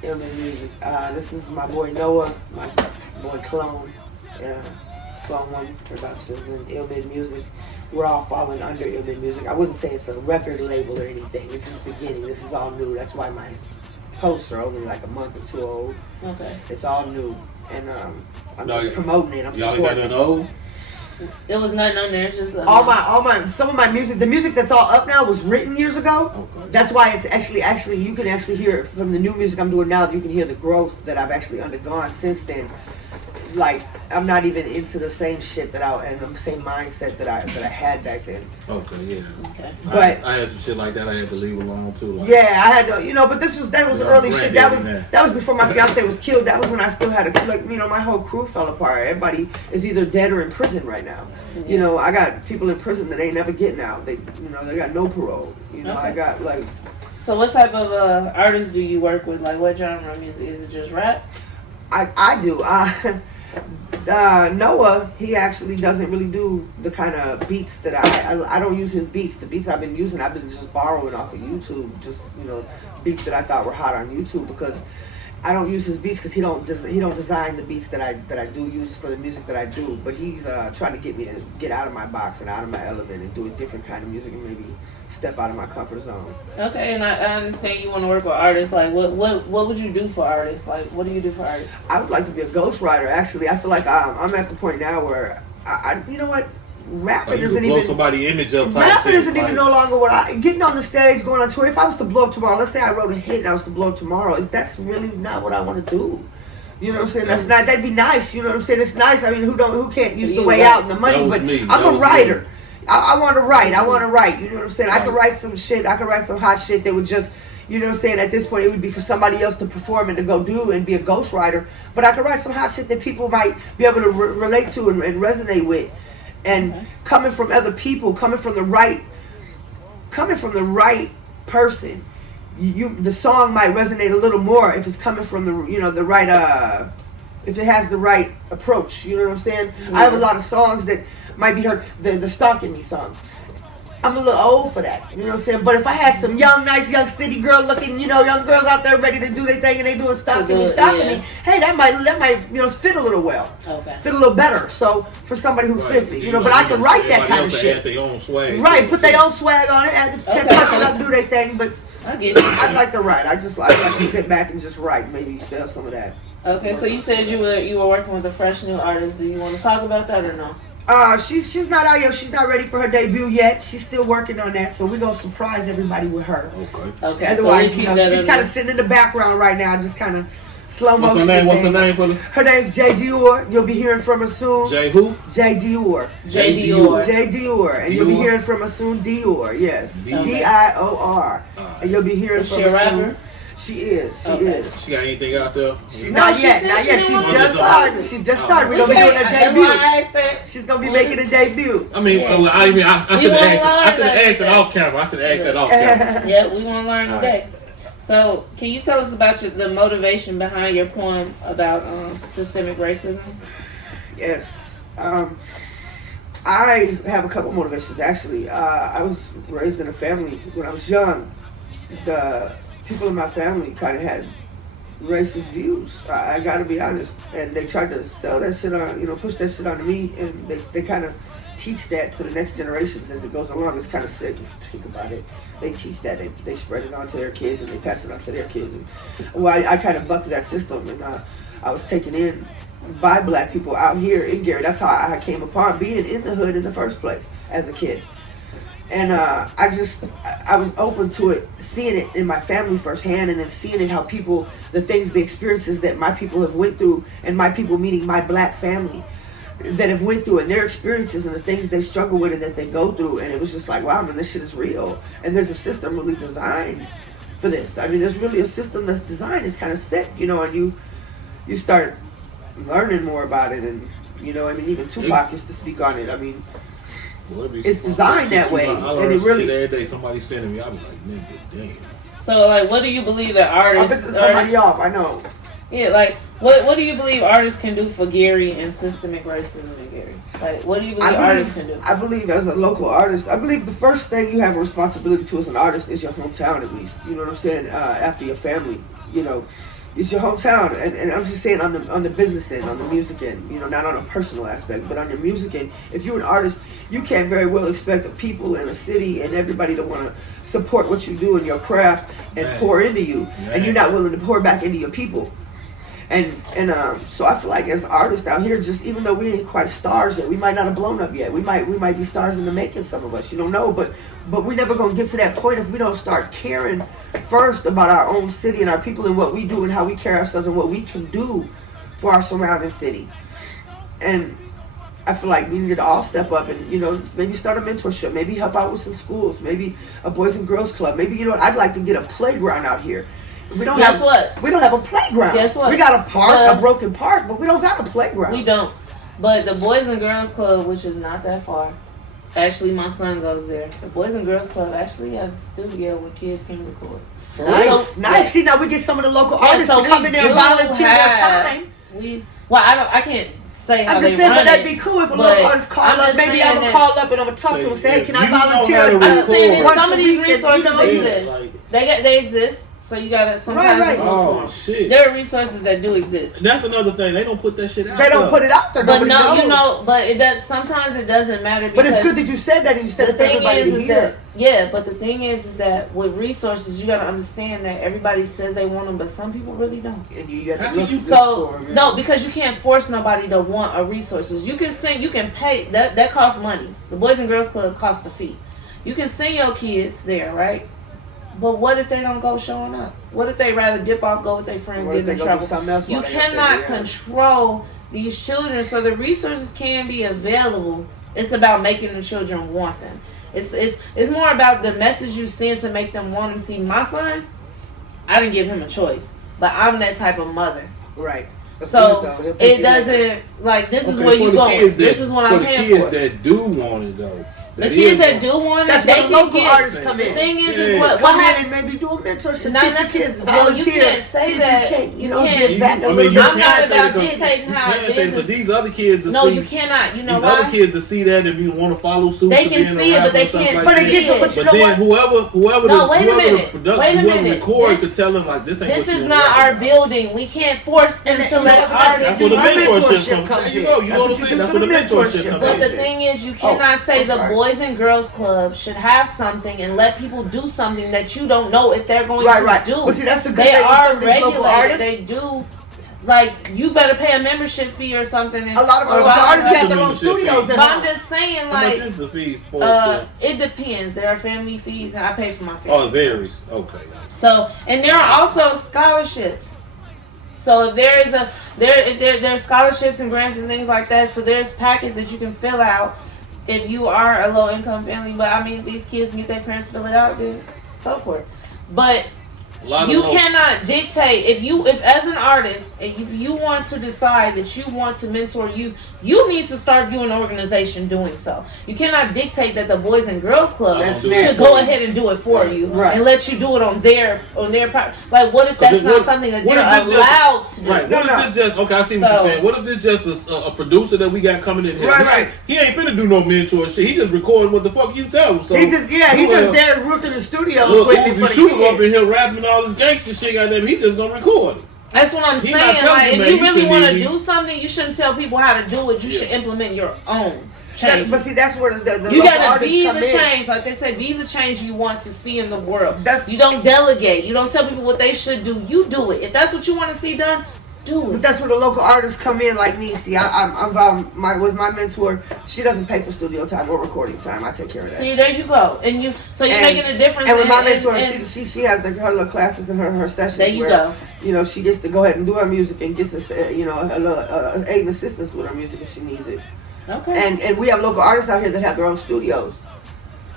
Ill Man Music. This is my boy Noah, my boy Clone. Clone One Productions and Ill Man Music. We're all falling under Ill Man Music. I wouldn't say it's a record label or anything. It's just beginning. This is all new. That's why my posts are only like a month or two old. Okay. It's all new. And I'm just promoting it. I'm y'all supporting got that old? It was nothing on there. It's just some of my music. The music that's all up now was written years ago. Okay. That's why it's actually you can actually hear it from the new music I'm doing now. You can hear the growth that I've actually undergone since then. like I'm not even into the same shit and the same mindset that I had back then. Okay, yeah. Okay. But I had some shit like that I had to leave alone too. Like, yeah, I had to, but that was early shit. That granddaddy was before my fiance was killed. That was when I still had my whole crew fell apart. Everybody is either dead or in prison right now. Yeah. I got people in prison that ain't never getting out. They they got no parole. Okay. I got like. So what type of artists do you work with? Like what genre of music? Is it just rap? I do. Noah, he actually doesn't really do the kind of beats that I don't use his beats. The beats I've been using, I've been just borrowing off of YouTube. Just beats that I thought were hot on YouTube, because I don't use his beats because he don't design the beats that I do use for the music that I do. But he's trying to get me to get out of my box and out of my element and do a different kind of music and maybe step out of my comfort zone. Okay, and I understand you want to work with artists. Like, what would you do for artists? Like, what do you do for artists? I would like to be a ghostwriter. Actually, I feel like I'm at the point now where you know what, rapping isn't blow even somebody image up. Rapping isn't even no longer what getting on the stage, going on tour. If I was to blow up tomorrow, let's say I wrote a hit and I was to blow up tomorrow, that's really not what I want to do. You know what I'm saying? That's not. That'd be nice. You know what I'm saying? It's nice. I mean, who can't use the way out and the money? But I'm a writer. I want to write. I want to write. You know what I'm saying? I can write some shit. I can write some hot shit that would just, you know what I'm saying? At this point, it would be for somebody else to perform and to go do and be a ghostwriter. But I can write some hot shit that people might be able to relate to and resonate with. And coming from other people, coming from the right person, the song might resonate a little more if it's coming from the right if it has the right approach. You know what I'm saying? I have a lot of songs that might be heard. The Stalking Me song, I'm a little old for that. You know what I'm saying? But if I had some nice young city girl looking, young girls out there ready to do their thing and they doing stalking me, hey, that might fit a little well. Okay. Fit a little better. So for somebody who fits it, but I can write that kind of shit. Add their own swag. Right, put their own swag on it, add the up, do their thing. But I get it. I like to write. I like to sit back and just write. Maybe sell some of that. Okay, so you said you were working with a fresh new artist. Do you want to talk about that or no? She's not out yet. She's not ready for her debut yet. She's still working on that, so we're gonna surprise everybody with her. Okay. Otherwise, she's kind of sitting in the background right now, just kind of slow motion. What's her name? Her name's J Dior. You'll be hearing from her soon. J who? J Dior. J Dior. J Dior, and you'll be hearing from her soon. Dior, yes, Dior, and you'll be hearing from her soon. She is. She is. She got anything out there? Not yet. She's just starting. She's just starting. We're gonna be doing a debut. She's gonna be making a debut. I mean, I should have asked it off camera. Yeah, we want to learn today. So, can you tell us about the motivation behind your poem about systemic racism? Yes. I have a couple motivations actually. I was raised in a family when I was young. The people in my family kind of had racist views. I gotta be honest, and they tried to sell that shit on, push that shit onto me, and they kind of teach that to the next generations as it goes along. It's kind of sick if you think about it. They teach that, they spread it on to their kids, and they pass it on to their kids. And I kind of bucked that system, and I was taken in by black people out here in Gary. That's how I came upon being in the hood in the first place as a kid. And I was open to it, seeing it in my family firsthand, and then seeing it how people, the experiences that my people have went through, and my people meaning my black family, that have went through, and their experiences and the things they struggle with and that they go through. And it was just like, wow, man, this shit is real. And there's a system really designed for this. I mean, there's really a system that's designed. It's kind of sick, and you start learning more about it. And, even Tupac used to speak on it. I mean, it's designed that way, and it really. Every day somebody sending me, I was like, nigga, damn. So, like, what do you believe that artists? I'm pissing somebody off. I know. Yeah, like, what do you believe artists can do for Gary and systemic racism in Gary? Like, what do you believe artists can do? I believe as a local artist, I believe the first thing you have a responsibility to as an artist is your hometown, at least. You know what I'm saying? After your family, it's your hometown, and I'm just saying on the business end, on the music end, not on a personal aspect, but on your music end. If you're an artist, you can't very well expect the people in a city and everybody to want to support what you do in your craft and pour into you, and you're not willing to pour back into your people. And so I feel like as artists out here, just even though we ain't quite stars yet, we might not have blown up yet. We might be stars in the making, some of us, you don't know, but we're never gonna get to that point if we don't start caring first about our own city and our people and what we do and how we carry ourselves and what we can do for our surrounding city. And I feel like we need to all step up and, maybe start a mentorship, maybe help out with some schools, maybe a Boys and Girls Club. Maybe, I'd like to get a playground out here. We don't have a playground. Guess what? We got a park, a broken park, but we don't got a playground. We don't. But the Boys and Girls Club, which is not that far, actually my son goes there. The Boys and Girls Club actually has a studio where kids can record. Nice. Yes. See, now we get some of the local artists to come in there and volunteer their time. I can't say how I'm just they saying, run but that'd be cool if a local artist call up. Maybe I would call up and I would talk to him and say, hey, can I volunteer? I'm just saying that some of these resources exist. They exist. So you gotta sometimes right. Oh shit! There are resources that do exist. And that's another thing. They don't put that shit out. They don't put it out there. But no, but it does. Sometimes it doesn't matter. But it's good that you said that and you said it for everybody to hear. But the thing is that with resources, you gotta understand that everybody says they want them, but some people really don't. And you got to look no, because you can't force nobody to want a resources. You can send, you can pay. That costs money. The Boys and Girls Club costs a fee. You can send your kids there, right? But what if they don't go showing up? What if they rather dip off, go with their friends, get in trouble? You cannot control these children, so the resources can be available. It's about making the children want them. It's more about the message you send to make them want them. See, my son, I didn't give him a choice, but I'm that type of mother. Right. So it doesn't this is where you going. This is what I'm paying for. The kids that do want it though. The kids that do want it, they can local get. artists come in. The thing is what happened? Maybe do a mentorship. You can't say that. You can't. I'm not about dictating how it is. But these other kids are you cannot. You know why? These other kids will see that and want to follow suit. They can see it, but they can't see it. But then whoever the records to tell them like this ain't. This is not our building. We can't force them to let artists. That's where the mentorship comes. There you go. You know what I'm saying? That's where the mentorship comes. But the thing is, you cannot say the Boys and Girls Club should have something and let people do something that you don't know if they're going to do. But see, that's the good they thing are with regulated. Artists. They do. You better pay a membership fee or something. A lot of artists have their own studios. But I'm just saying, how much is the fees for it depends. There are family fees, and I pay for my fees. Oh, it varies. Okay. So, and there are also scholarships. So if there's scholarships and grants and things like that, so there's packets that you can fill out if you are a low income family. But I mean, if these kids get their parents to fill it out, then go for it. But you cannot dictate if as an artist, if you want to decide that you want to mentor youth, you need to start you an organization doing so. You cannot dictate that the Boys and Girls Club should go ahead and do it for you and let you do it on their like. What if that's not something that they're allowed to do? Right. What if this just I see what you're saying. What if this just a producer that we got coming in here? Right. He ain't finna do no mentor shit. He just recording what the fuck you tell him. So he just there working the studio. Look, if you shoot him up in here rapping all this gangster shit, goddamn, he just gonna record it. That's what I'm saying. Like, if you really want to do something, you shouldn't tell people how to do it. You should implement your own change. But see, that's where the you gotta be the change. Like they say, be the change you want to see in the world. You don't delegate. You don't tell people what they should do. You do it. If that's what you want to see done, do it. But that's where the local artists come in, like me. See, I'm with my mentor. She doesn't pay for studio time or recording time. I take care of that. See, there you go. And you're making a difference. And with my mentor, she has her little classes and her sessions. There you go. She gets to go ahead and do her music and gets a little aid and assistance with her music if she needs it. Okay. And we have local artists out here that have their own studios.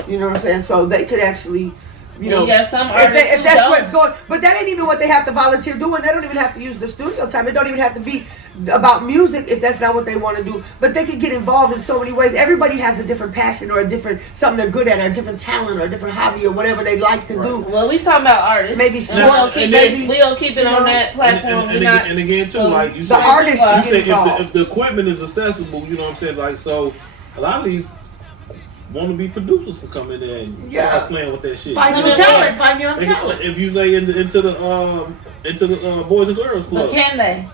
You know what I'm saying? So they could actually. You got some artists if that's where it's going, but that ain't even what they have to volunteer doing. They don't even have to use the studio time. It don't even have to be about music if that's not what they want to do. But they can get involved in so many ways. Everybody has a different passion or a different something they're good at, or a different talent, or a different hobby, or whatever they like to do. Well, we talking about artists. Maybe we'll keep it on that platform. And again, too, like you the said, artists you say involved. if the equipment is accessible, you know what I'm saying. Like so, a lot of these want to be producers to come in there and start playing with that shit. Find your talent. If you say into the Boys and Girls Club, but can they?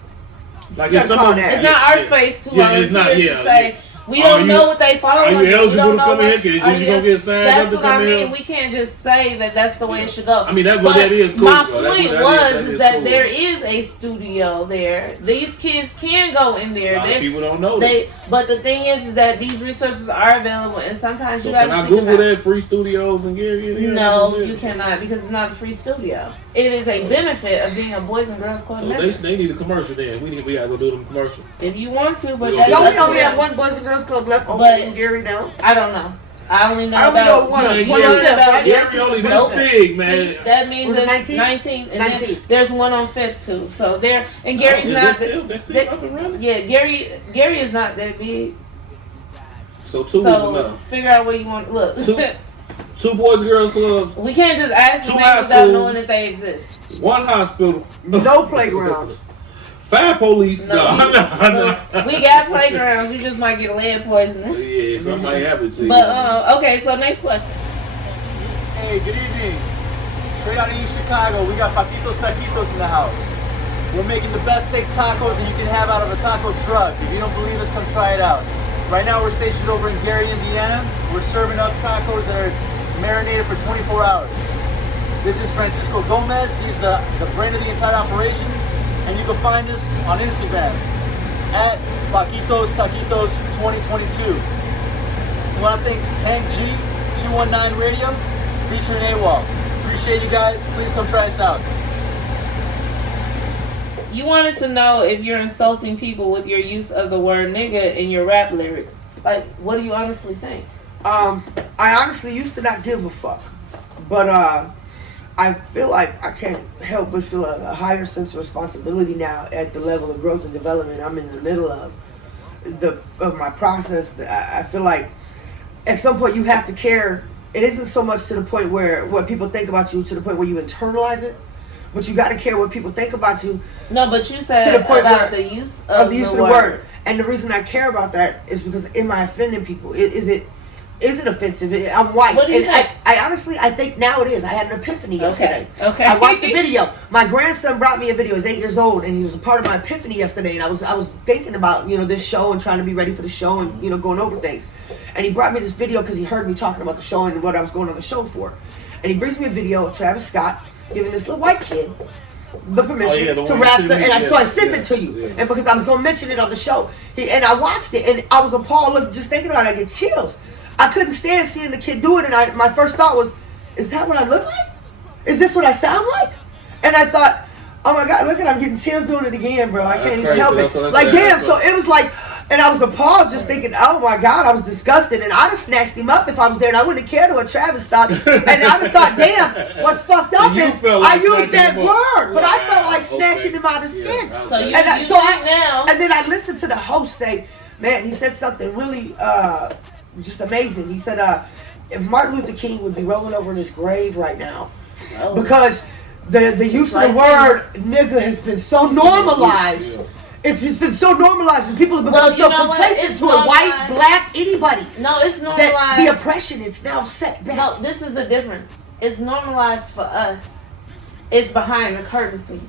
Like it's not our space to volunteer to say, We don't know what they follow. Are you eligible to come in here? Are you going to get signed up to come in? That's what I mean. We can't just say that that's the way it should go. I mean, that is cool. My point is that there is a studio there. These kids can go in there. A lot of people don't know that. But the thing is that these resources are available, and sometimes you have to Can I Google that free studios and Gary? No, you cannot, because it's not a free studio. It is a benefit of being a Boys and Girls Club member. They need a commercial then. We gotta go do them commercial. If you want to, but we only have one Boys and Girls Club left open in Gary now. I don't know. I only know one. Gary only this big, man. See, that means that 19, and then there's one on 5th too. So there, and Gary's not. That's still up and running. Yeah, Gary is not that big. So 2 is enough. Figure out where you want. Look. 2 Boys and Girls Clubs. We can't just ask the names without knowing that they exist. 1 hospital. No playgrounds. 5 police. No. We got playgrounds. We just might get lead poisoning. Yeah, something might happen to you. But okay, so next question. Hey, good evening. Straight out of East Chicago, we got Paquitos Taquitos in the house. We're making the best steak tacos that you can have out of a taco truck. If you don't believe us, come try it out. Right now we're stationed over in Gary, Indiana. We're serving up tacos that are marinated for 24 hours. This is Francisco Gomez. He's the brain of the entire operation. And you can find us on Instagram at Paquitos Taquitos 2022. We want to thank Tank G 219 Radio featuring AWOL. Appreciate you guys. Please come try us out. You wanted to know if you're insulting people with your use of the word nigga in your rap lyrics. Like, what do you honestly think? I honestly used to not give a fuck. But I feel like I can't help but feel a higher sense of responsibility now at the level of growth and development I'm in the middle of my process. I feel like at some point you have to care. It isn't so much to the point where what people think about you to the point where you internalize it, but you got to care what people think about you. No, but you said to the point about where, the use of the word. And the reason I care about that is because am I offending people? Is it offensive? I'm white. What do you think? I honestly, I think now it is. I had an epiphany yesterday. Okay. I watched the video. My grandson brought me a video. He's 8 years old, and he was a part of my epiphany yesterday. And I was thinking about this show and trying to be ready for the show and going over things. And he brought me this video because he heard me talking about the show and what I was going on the show for. And he brings me a video of Travis Scott giving this little white kid the permission to rap so I sent it to you. And because I was going to mention it on the show, and I watched it, and I was appalled. Look, just thinking about it, I get chills. I couldn't stand seeing the kid do it, and my first thought was, is that what I look like? Is this what I sound like? And I thought, oh my God, look at I'm getting chills doing it again, bro. I can't even help it. Like, damn, so it was like, and I was appalled just thinking, oh my God, I was disgusted. And I'd have snatched him up if I was there, and I wouldn't have cared what Travis thought. And I'd have thought, damn, what's fucked up is I used that word, but I felt like snatching him out of his skin. So you now. And then I listened to the host say, man, he said something really just amazing. He said, if Martin Luther King would be rolling over in his grave right now, because the use of the word nigga has been so normalized. It's been so normalized, and people have become so complacent to a white, black, anybody. No, it's normalized. That the oppression is now set back. No, this is the difference. It's normalized for us. It's behind the curtain for you.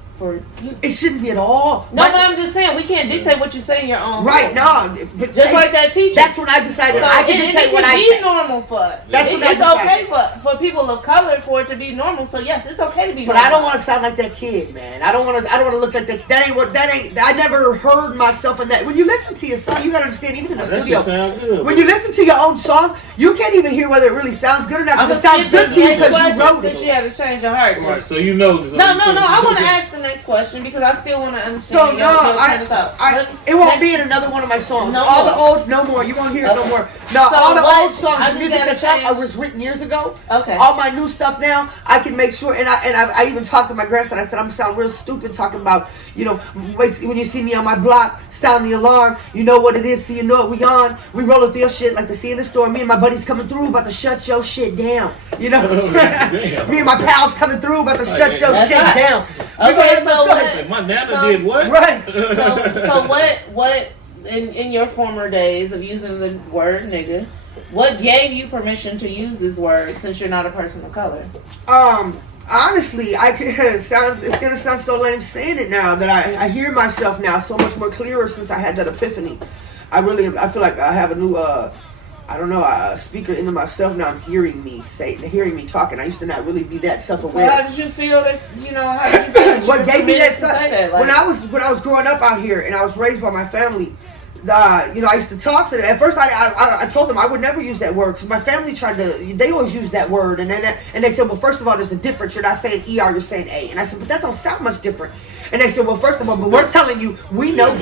It shouldn't be at all. No, but I'm just saying we can't dictate what you say in your own. Right? No, but just like that teacher. That's what I decided. So I can dictate what I say. It can be normal for us. That's what I decided. It's okay for people of color for it to be normal. So yes, it's okay to be. But normal. I don't want to sound like that kid, man. I don't want to look like that. That ain't. I never heard myself in that. When you listen to your song, you gotta understand. Even in the studio, good, when you listen to your own song, you can't even hear whether it really sounds good or not. Because it sounds good to you because you wrote it. You had to change your heart. Right. So you know this. No. I want to ask the next question because I still want to understand. So it won't be in another one of my songs. No all more. the old, no more. You won't hear it no more. No, so all the old songs, the music that was written years ago. Okay. All my new stuff now, I can make sure. And I even talked to my grandson. I said I'm gonna sound real stupid talking about when you see me on my block, sound the alarm. You know what it is, so you know what we on. We roll through your shit like the sea in the store. Me and my buddies coming through about to shut your shit down. Me and my pals coming through about to shut your shit down. Okay, so my nana did what? Right. So what in your former days of using the word nigga, what gave you permission to use this word since you're not a person of color? Honestly, it's gonna sound so lame saying it now that I hear myself now so much more clearer since I had that epiphany. I feel like I have a new I don't know, a speaker into myself now. I'm hearing me talking. I used to not really be that self-aware. So how did you feel that, how did you feel that what gave me that to say that? Like, when I was growing up out here and I was raised by my family, I used to talk to them. At first, I told them I would never use that word because my family they always use that word, and they said, well, first of all, there's a difference. You're not saying ER, you're saying A, and I said, but that don't sound much different. And they said, well, first of all, but we're telling you, we know,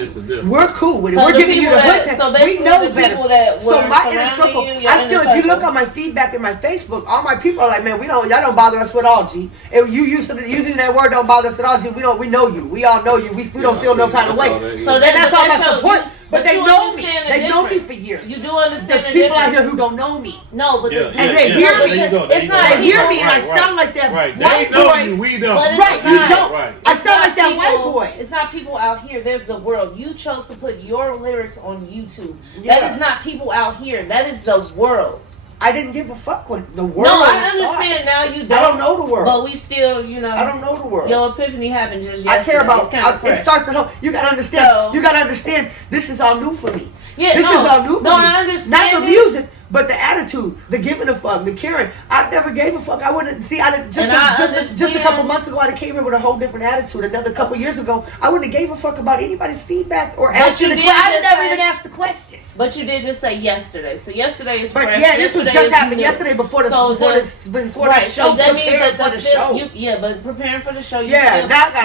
we're cool with it. So we're giving you the hood test. So we know better. So my inner circle, if you look on my feedback in my Facebook, all my people are like, man, y'all don't bother us with all, G. If you using that word don't bother us at all, G. We know you. We all know you. We don't feel no kind of way. So that's all my support. But they know me. They know me for years. You do understand. There's people out here who don't know me. No, but they hear me. It's not they hear me, and I sound like that white boy. We don't. Right, you don't. I sound like that white boy. It's not people out here. There's the world. You chose to put your lyrics on YouTube. That is not people out here. That is the world. I didn't give a fuck what the world. No, I understand now. You don't. I don't know the world. But we still, I don't know the world. Your epiphany happened just yesterday. I care about. It starts at home. You gotta understand. So, you gotta understand. This is all new for me. Yeah, this is all new for me. No, I understand. Not the music, but the attitude, the giving a fuck, the caring. I never gave a fuck. I wouldn't see. Just a couple months ago, I came here with a whole different attitude. Another couple years ago, I wouldn't have gave a fuck about anybody's feedback or asked the question. I never even asked the question. But you did just say yesterday. So yesterday is fresh. But yeah, this was just happened yesterday before the show. So that means that the show. But preparing for the show, you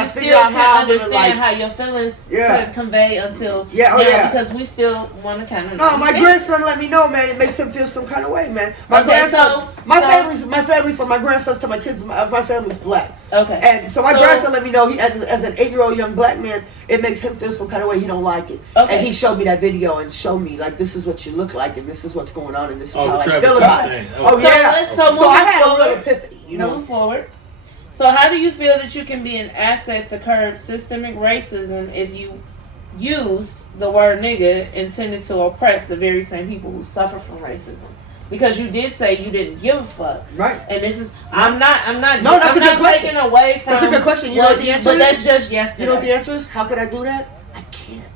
still can't understand how your feelings convey until because we still want to kind of. No, my grandson let me know, man. It makes him feel some kind of way, man. My family, from my grandsons to my kids, my family's black. Okay. And so my grandson let me know he, as an 8-year-old young black man, it makes him feel some kind of way. He don't like it. Okay. And he showed me that video and showed me like this is what you look like and this is what's going on and this is how I feel about it. Oh yeah. So I had a real epiphany. Moving forward. So how do you feel that you can be an asset to curb systemic racism if you used the word nigga intended to oppress the very same people who suffer from racism? Because you did say you didn't give a fuck, right? And this is I'm not No, that's a good question. Taking away from. That's a good question. You know what the answer is? But that's just yesterday. You know what the answer is? How could I do that? I can't.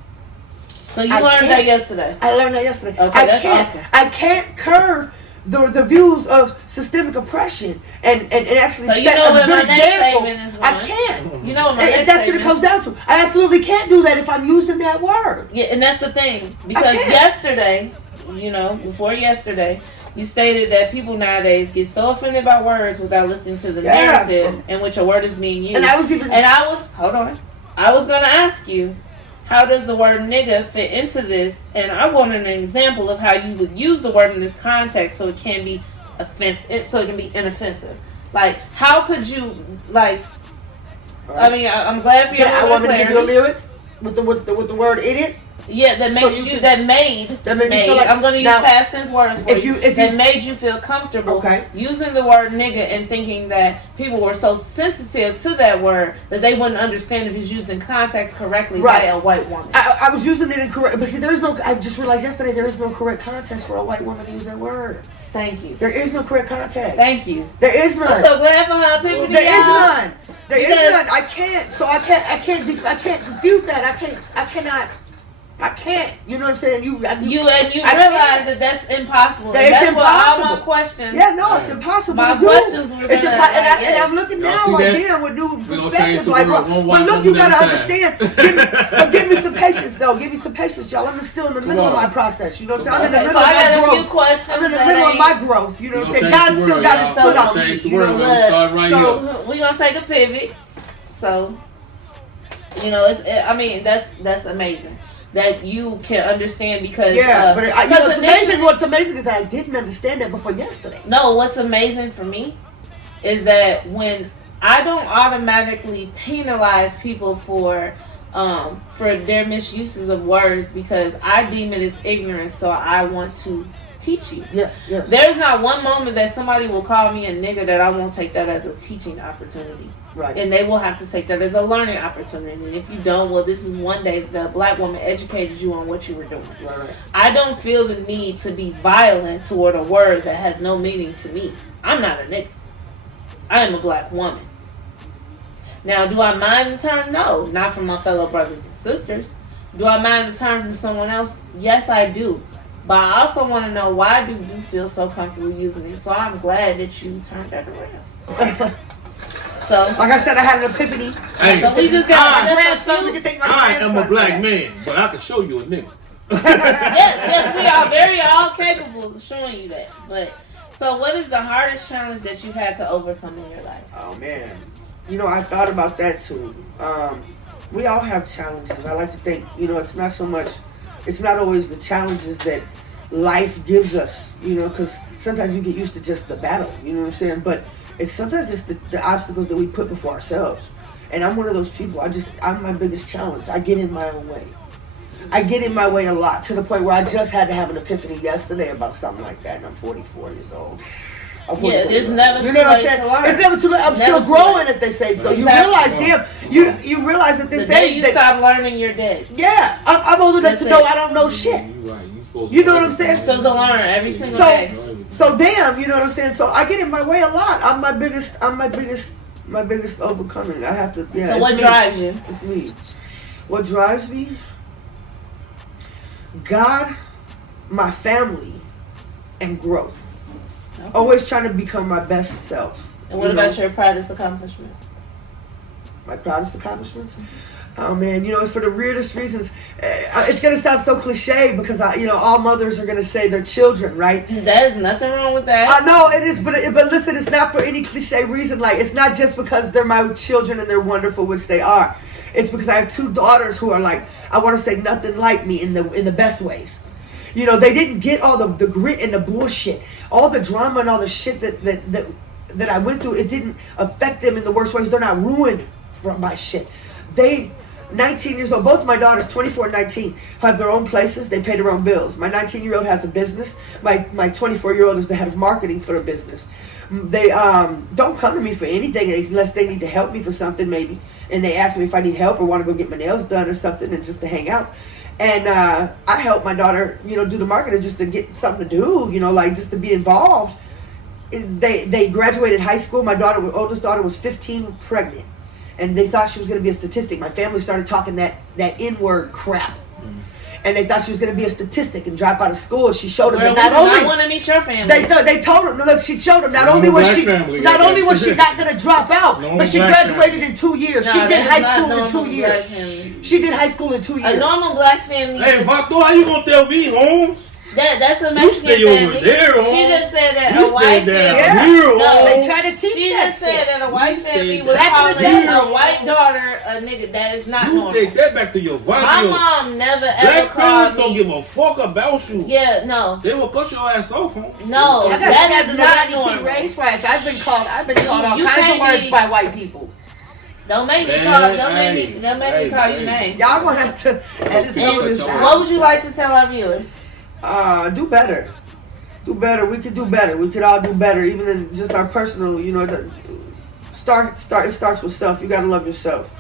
So you learned that yesterday. I learned that yesterday. Okay, that's awesome. I can't curve the views of systemic oppression and actually set a good example. I can't. You know what my next that's what it comes down to. I absolutely can't do that if I'm using that word. Yeah, and that's the thing. Because yesterday, before yesterday, you stated that people nowadays get so offended by words without listening to the narrative in which a word is being used. I was going to ask you, how does the word nigga fit into this? And I wanted an example of how you would use the word in this context so it can be offensive, so it can be inoffensive. Like, how could you, like, I mean, I'm glad for your clarity. I want to give you a lyric with the word idiot. Yeah, that makes that made me feel like, I'm going to use past tense words for you. That made you feel comfortable using the word nigga and thinking that people were so sensitive to that word that they wouldn't understand if it's used in context correctly by a white woman. I was using it incorrect, but see, I just realized yesterday there is no correct context for a white woman to use that word. Thank you. There is no correct context. Thank you. There is none. I'm so glad for her epiphany. There is none. There is none. I can't. So I can't refute that. I can't. You know what I'm saying? You realize that that's impossible. That's impossible. Why all my questions. Yeah, no, it's impossible. My questions were and I'm looking now again with new perspective. Like, but look, you gotta understand. Give me some patience, though. Give me some patience, y'all. I'm still in the middle of my process. You know what I'm saying? I'm in the middle of my growth. A few questions. I'm in the middle of my growth. You know what I'm saying? God still got his foot on me. So we're gonna take a pivot. So, that's amazing. That you can understand because what's amazing is that I didn't understand that before yesterday. No, what's amazing for me is that when I don't automatically penalize people for their misuses of words because I deem it as ignorance, so I want to teach you. Yes. There's not one moment that somebody will call me a nigga that I won't take that as a teaching opportunity. Right. And they will have to take that as a learning opportunity. And if you don't, well, this is one day the black woman educated you on what you were doing. Right. I don't feel the need to be violent toward a word that has no meaning to me. I'm not a nigga. I am a black woman. Now, do I mind the term? No, not from my fellow brothers and sisters. Do I mind the term from someone else? Yes, I do. But I also want to know, why do you feel so comfortable using it? So I'm glad that you turned that around. So, like I said, I had an epiphany. Hey, so we just got I am a black man, but I can show you a nigga. yes, we are all capable of showing you that. But so, what is the hardest challenge that you've had to overcome in your life? Oh man, I thought about that too. We all have challenges. I like to think, it's not always the challenges that life gives us, because sometimes you get used to just the battle, you know what I'm saying? But sometimes it's the obstacles that we put before ourselves. And I'm one of those people, I'm my biggest challenge. I get in my own way. I get in my way a lot, to the point where I just had to have an epiphany yesterday about something like that, and I'm 44 years old. Yeah, it's never too late to learn. It's never too late. I'm still growing at this age, though. You realize, you realize at this age you stop learning, you're dead. Yeah, I'm old enough to know I don't know shit. You know what I'm saying? You're supposed to learn every single day. So damn, you know what I'm saying? So I get in my way a lot. I'm my biggest overcoming. I have to. Yeah. So what drives you? It's me. What drives me? God, my family, and growth. Okay. Always trying to become my best self. And what about your proudest accomplishments? My proudest accomplishments? Oh man, it's for the weirdest reasons. It's gonna sound so cliche because all mothers are gonna say their children, right? There's nothing wrong with that. I know it is, but listen, it's not for any cliche reason. Like, it's not just because they're my children and they're wonderful, which they are. It's because I have two daughters who are like, I want to say, nothing like me in the best ways. They didn't get all the grit and the bullshit, all the drama and all the shit that I went through. It didn't affect them in the worst ways. They're not ruined from my shit. 19 years old, both of my daughters, 24 and 19, have their own places. They pay their own bills. My 19-year-old has a business. My 24-year-old is the head of marketing for a business. They don't come to me for anything unless they need to help me for something, maybe. And they ask me if I need help or want to go get my nails done or something, and just to hang out. And I help my daughter, do the marketing just to get something to do, like just to be involved. They graduated high school. My oldest daughter was 15, pregnant. And they thought she was going to be a statistic. My family started talking that N-word crap. And they thought she was going to be a statistic and drop out of school. She showed them that not only... I want to meet your family. They told her, look, she showed them not only was she not going to drop out, but she graduated in 2 years. She did high school in 2 years. She did high school in 2 years. A normal black family... Hey, Vato, how you going to tell me, Holmes? That's a Mexican family. She just said that a white family. They try to teach She just said that a white family was calling a white daughter a nigga. That is not normal. You take that back to your Vato. My mom never ever Black called parents don't give a fuck about you. Yeah, no. They will cut your ass off, huh? No, that is not normal. Race riots. I've been called all kinds of words by white people. Don't make me call. Don't make me call you names. Y'all gonna have to edit some of this out. What would you like to tell our viewers? Do better. Do better. We could do better. We could all do better, even in just our personal, it starts with self. You gotta love yourself.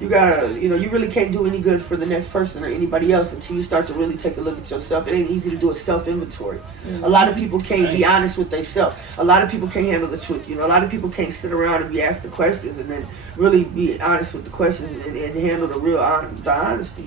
You gotta, you really can't do any good for the next person or anybody else until you start to really take a look at yourself. It ain't easy to do a self-inventory. Mm-hmm. A lot of people can't be honest with themselves. A lot of people can't handle the truth. A lot of people can't sit around and be asked the questions and then really be honest with the questions and handle the real honesty,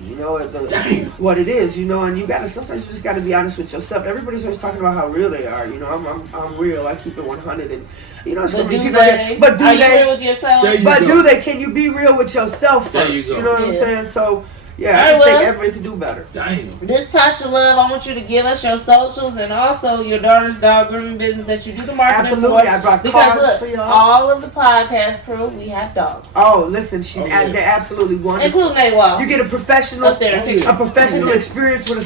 what it is, and you gotta, sometimes you just gotta be honest with yourself. Everybody's always talking about how real they are, I'm real, I keep it 100 and, so many people but do are they? You real with yourself? Do they? Can you be real with yourself first? You know what I'm saying? So, I just think everybody can do better. Damn. This Tasha Love, I want you to give us your socials and also your daughter's dog grooming business that you do the marketing Absolutely. for. I brought because cards for y'all. All of the podcast crew, we have dogs. Oh, listen, they're absolutely wonderful. Including Naywall. You get a professional, up there, a professional experience with a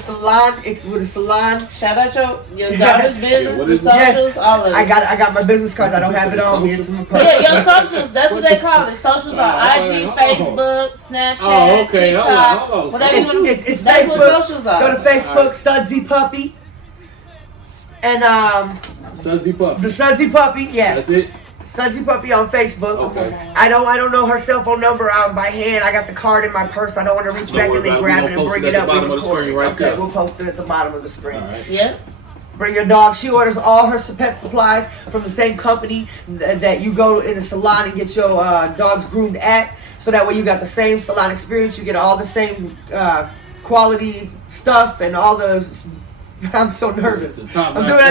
salon. Shout out your daughter's business, the socials, all of it. I got my business cards. I don't have it on me. It's in my purse. Yeah, your socials. That's what they call it. Socials are IG, Facebook, Snapchat, TikTok. Whatever you want to do. That's Facebook. what socials are. Go to Facebook, Sudsy Puppy. And Sudsy Puppy. The Sudsy Puppy, yes. That's it. Sudsy Puppy on Facebook. Okay. I don't know her cell phone number out by hand. I got the card in my purse. I don't want to reach back and then grab it and bring it up. We'll post it at the bottom of the screen. All right. Yep. Bring your dog. She orders all her pet supplies from the same company that you go in a salon and get your dogs groomed at. So that way you got the same salon experience. You get all the same quality stuff and all those. I'm so nervous. I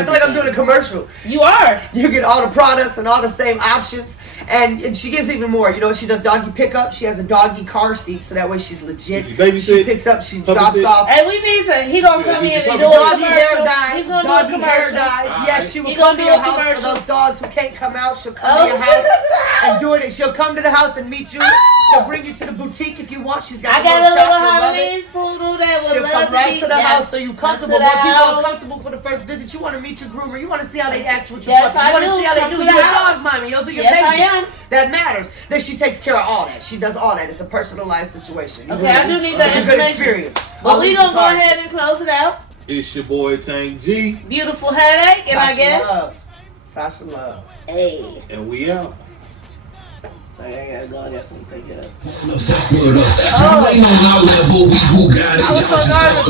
feel like I'm doing a commercial. You are. You get all the products and all the same options. And she gives even more. You know, she does doggy pickup. She has a doggy car seat, so that way she's legit. She picks up, she drops off. And we need to. He gonna come in and do a doggy hair commercial. dye. He's gonna Doggy do a hair commercial. dyes. Yes, she will He come gonna to do your a house for commercial. those dogs who can't come out. She'll come to your she'll come to house the house and do it. She'll come to the house and meet you. She'll bring you to the boutique if you want. She's got I the got a little shop, you'll love it. Havanese poodle that would She'll love come to right be to the house so you comfortable. to When the people are house. comfortable for the first visit, you want to meet your groomer. You want to see how they act with your Yes, puppy. I You want to do. see how they Come do. to You're the a house. dog mommy. Those are your Yes, I babies. am. That matters. Then she takes care of all that. She does all that. It's a personalized situation. Okay, I do need that It's a good information. experience. But we gonna go ahead and close it out. It's your boy Tank G. Beautiful headache, and I guess. Tasha Love. Hey. And we out. I gotta go. I got something to take care of. You ain't on our level, we who got it. I was so nervous.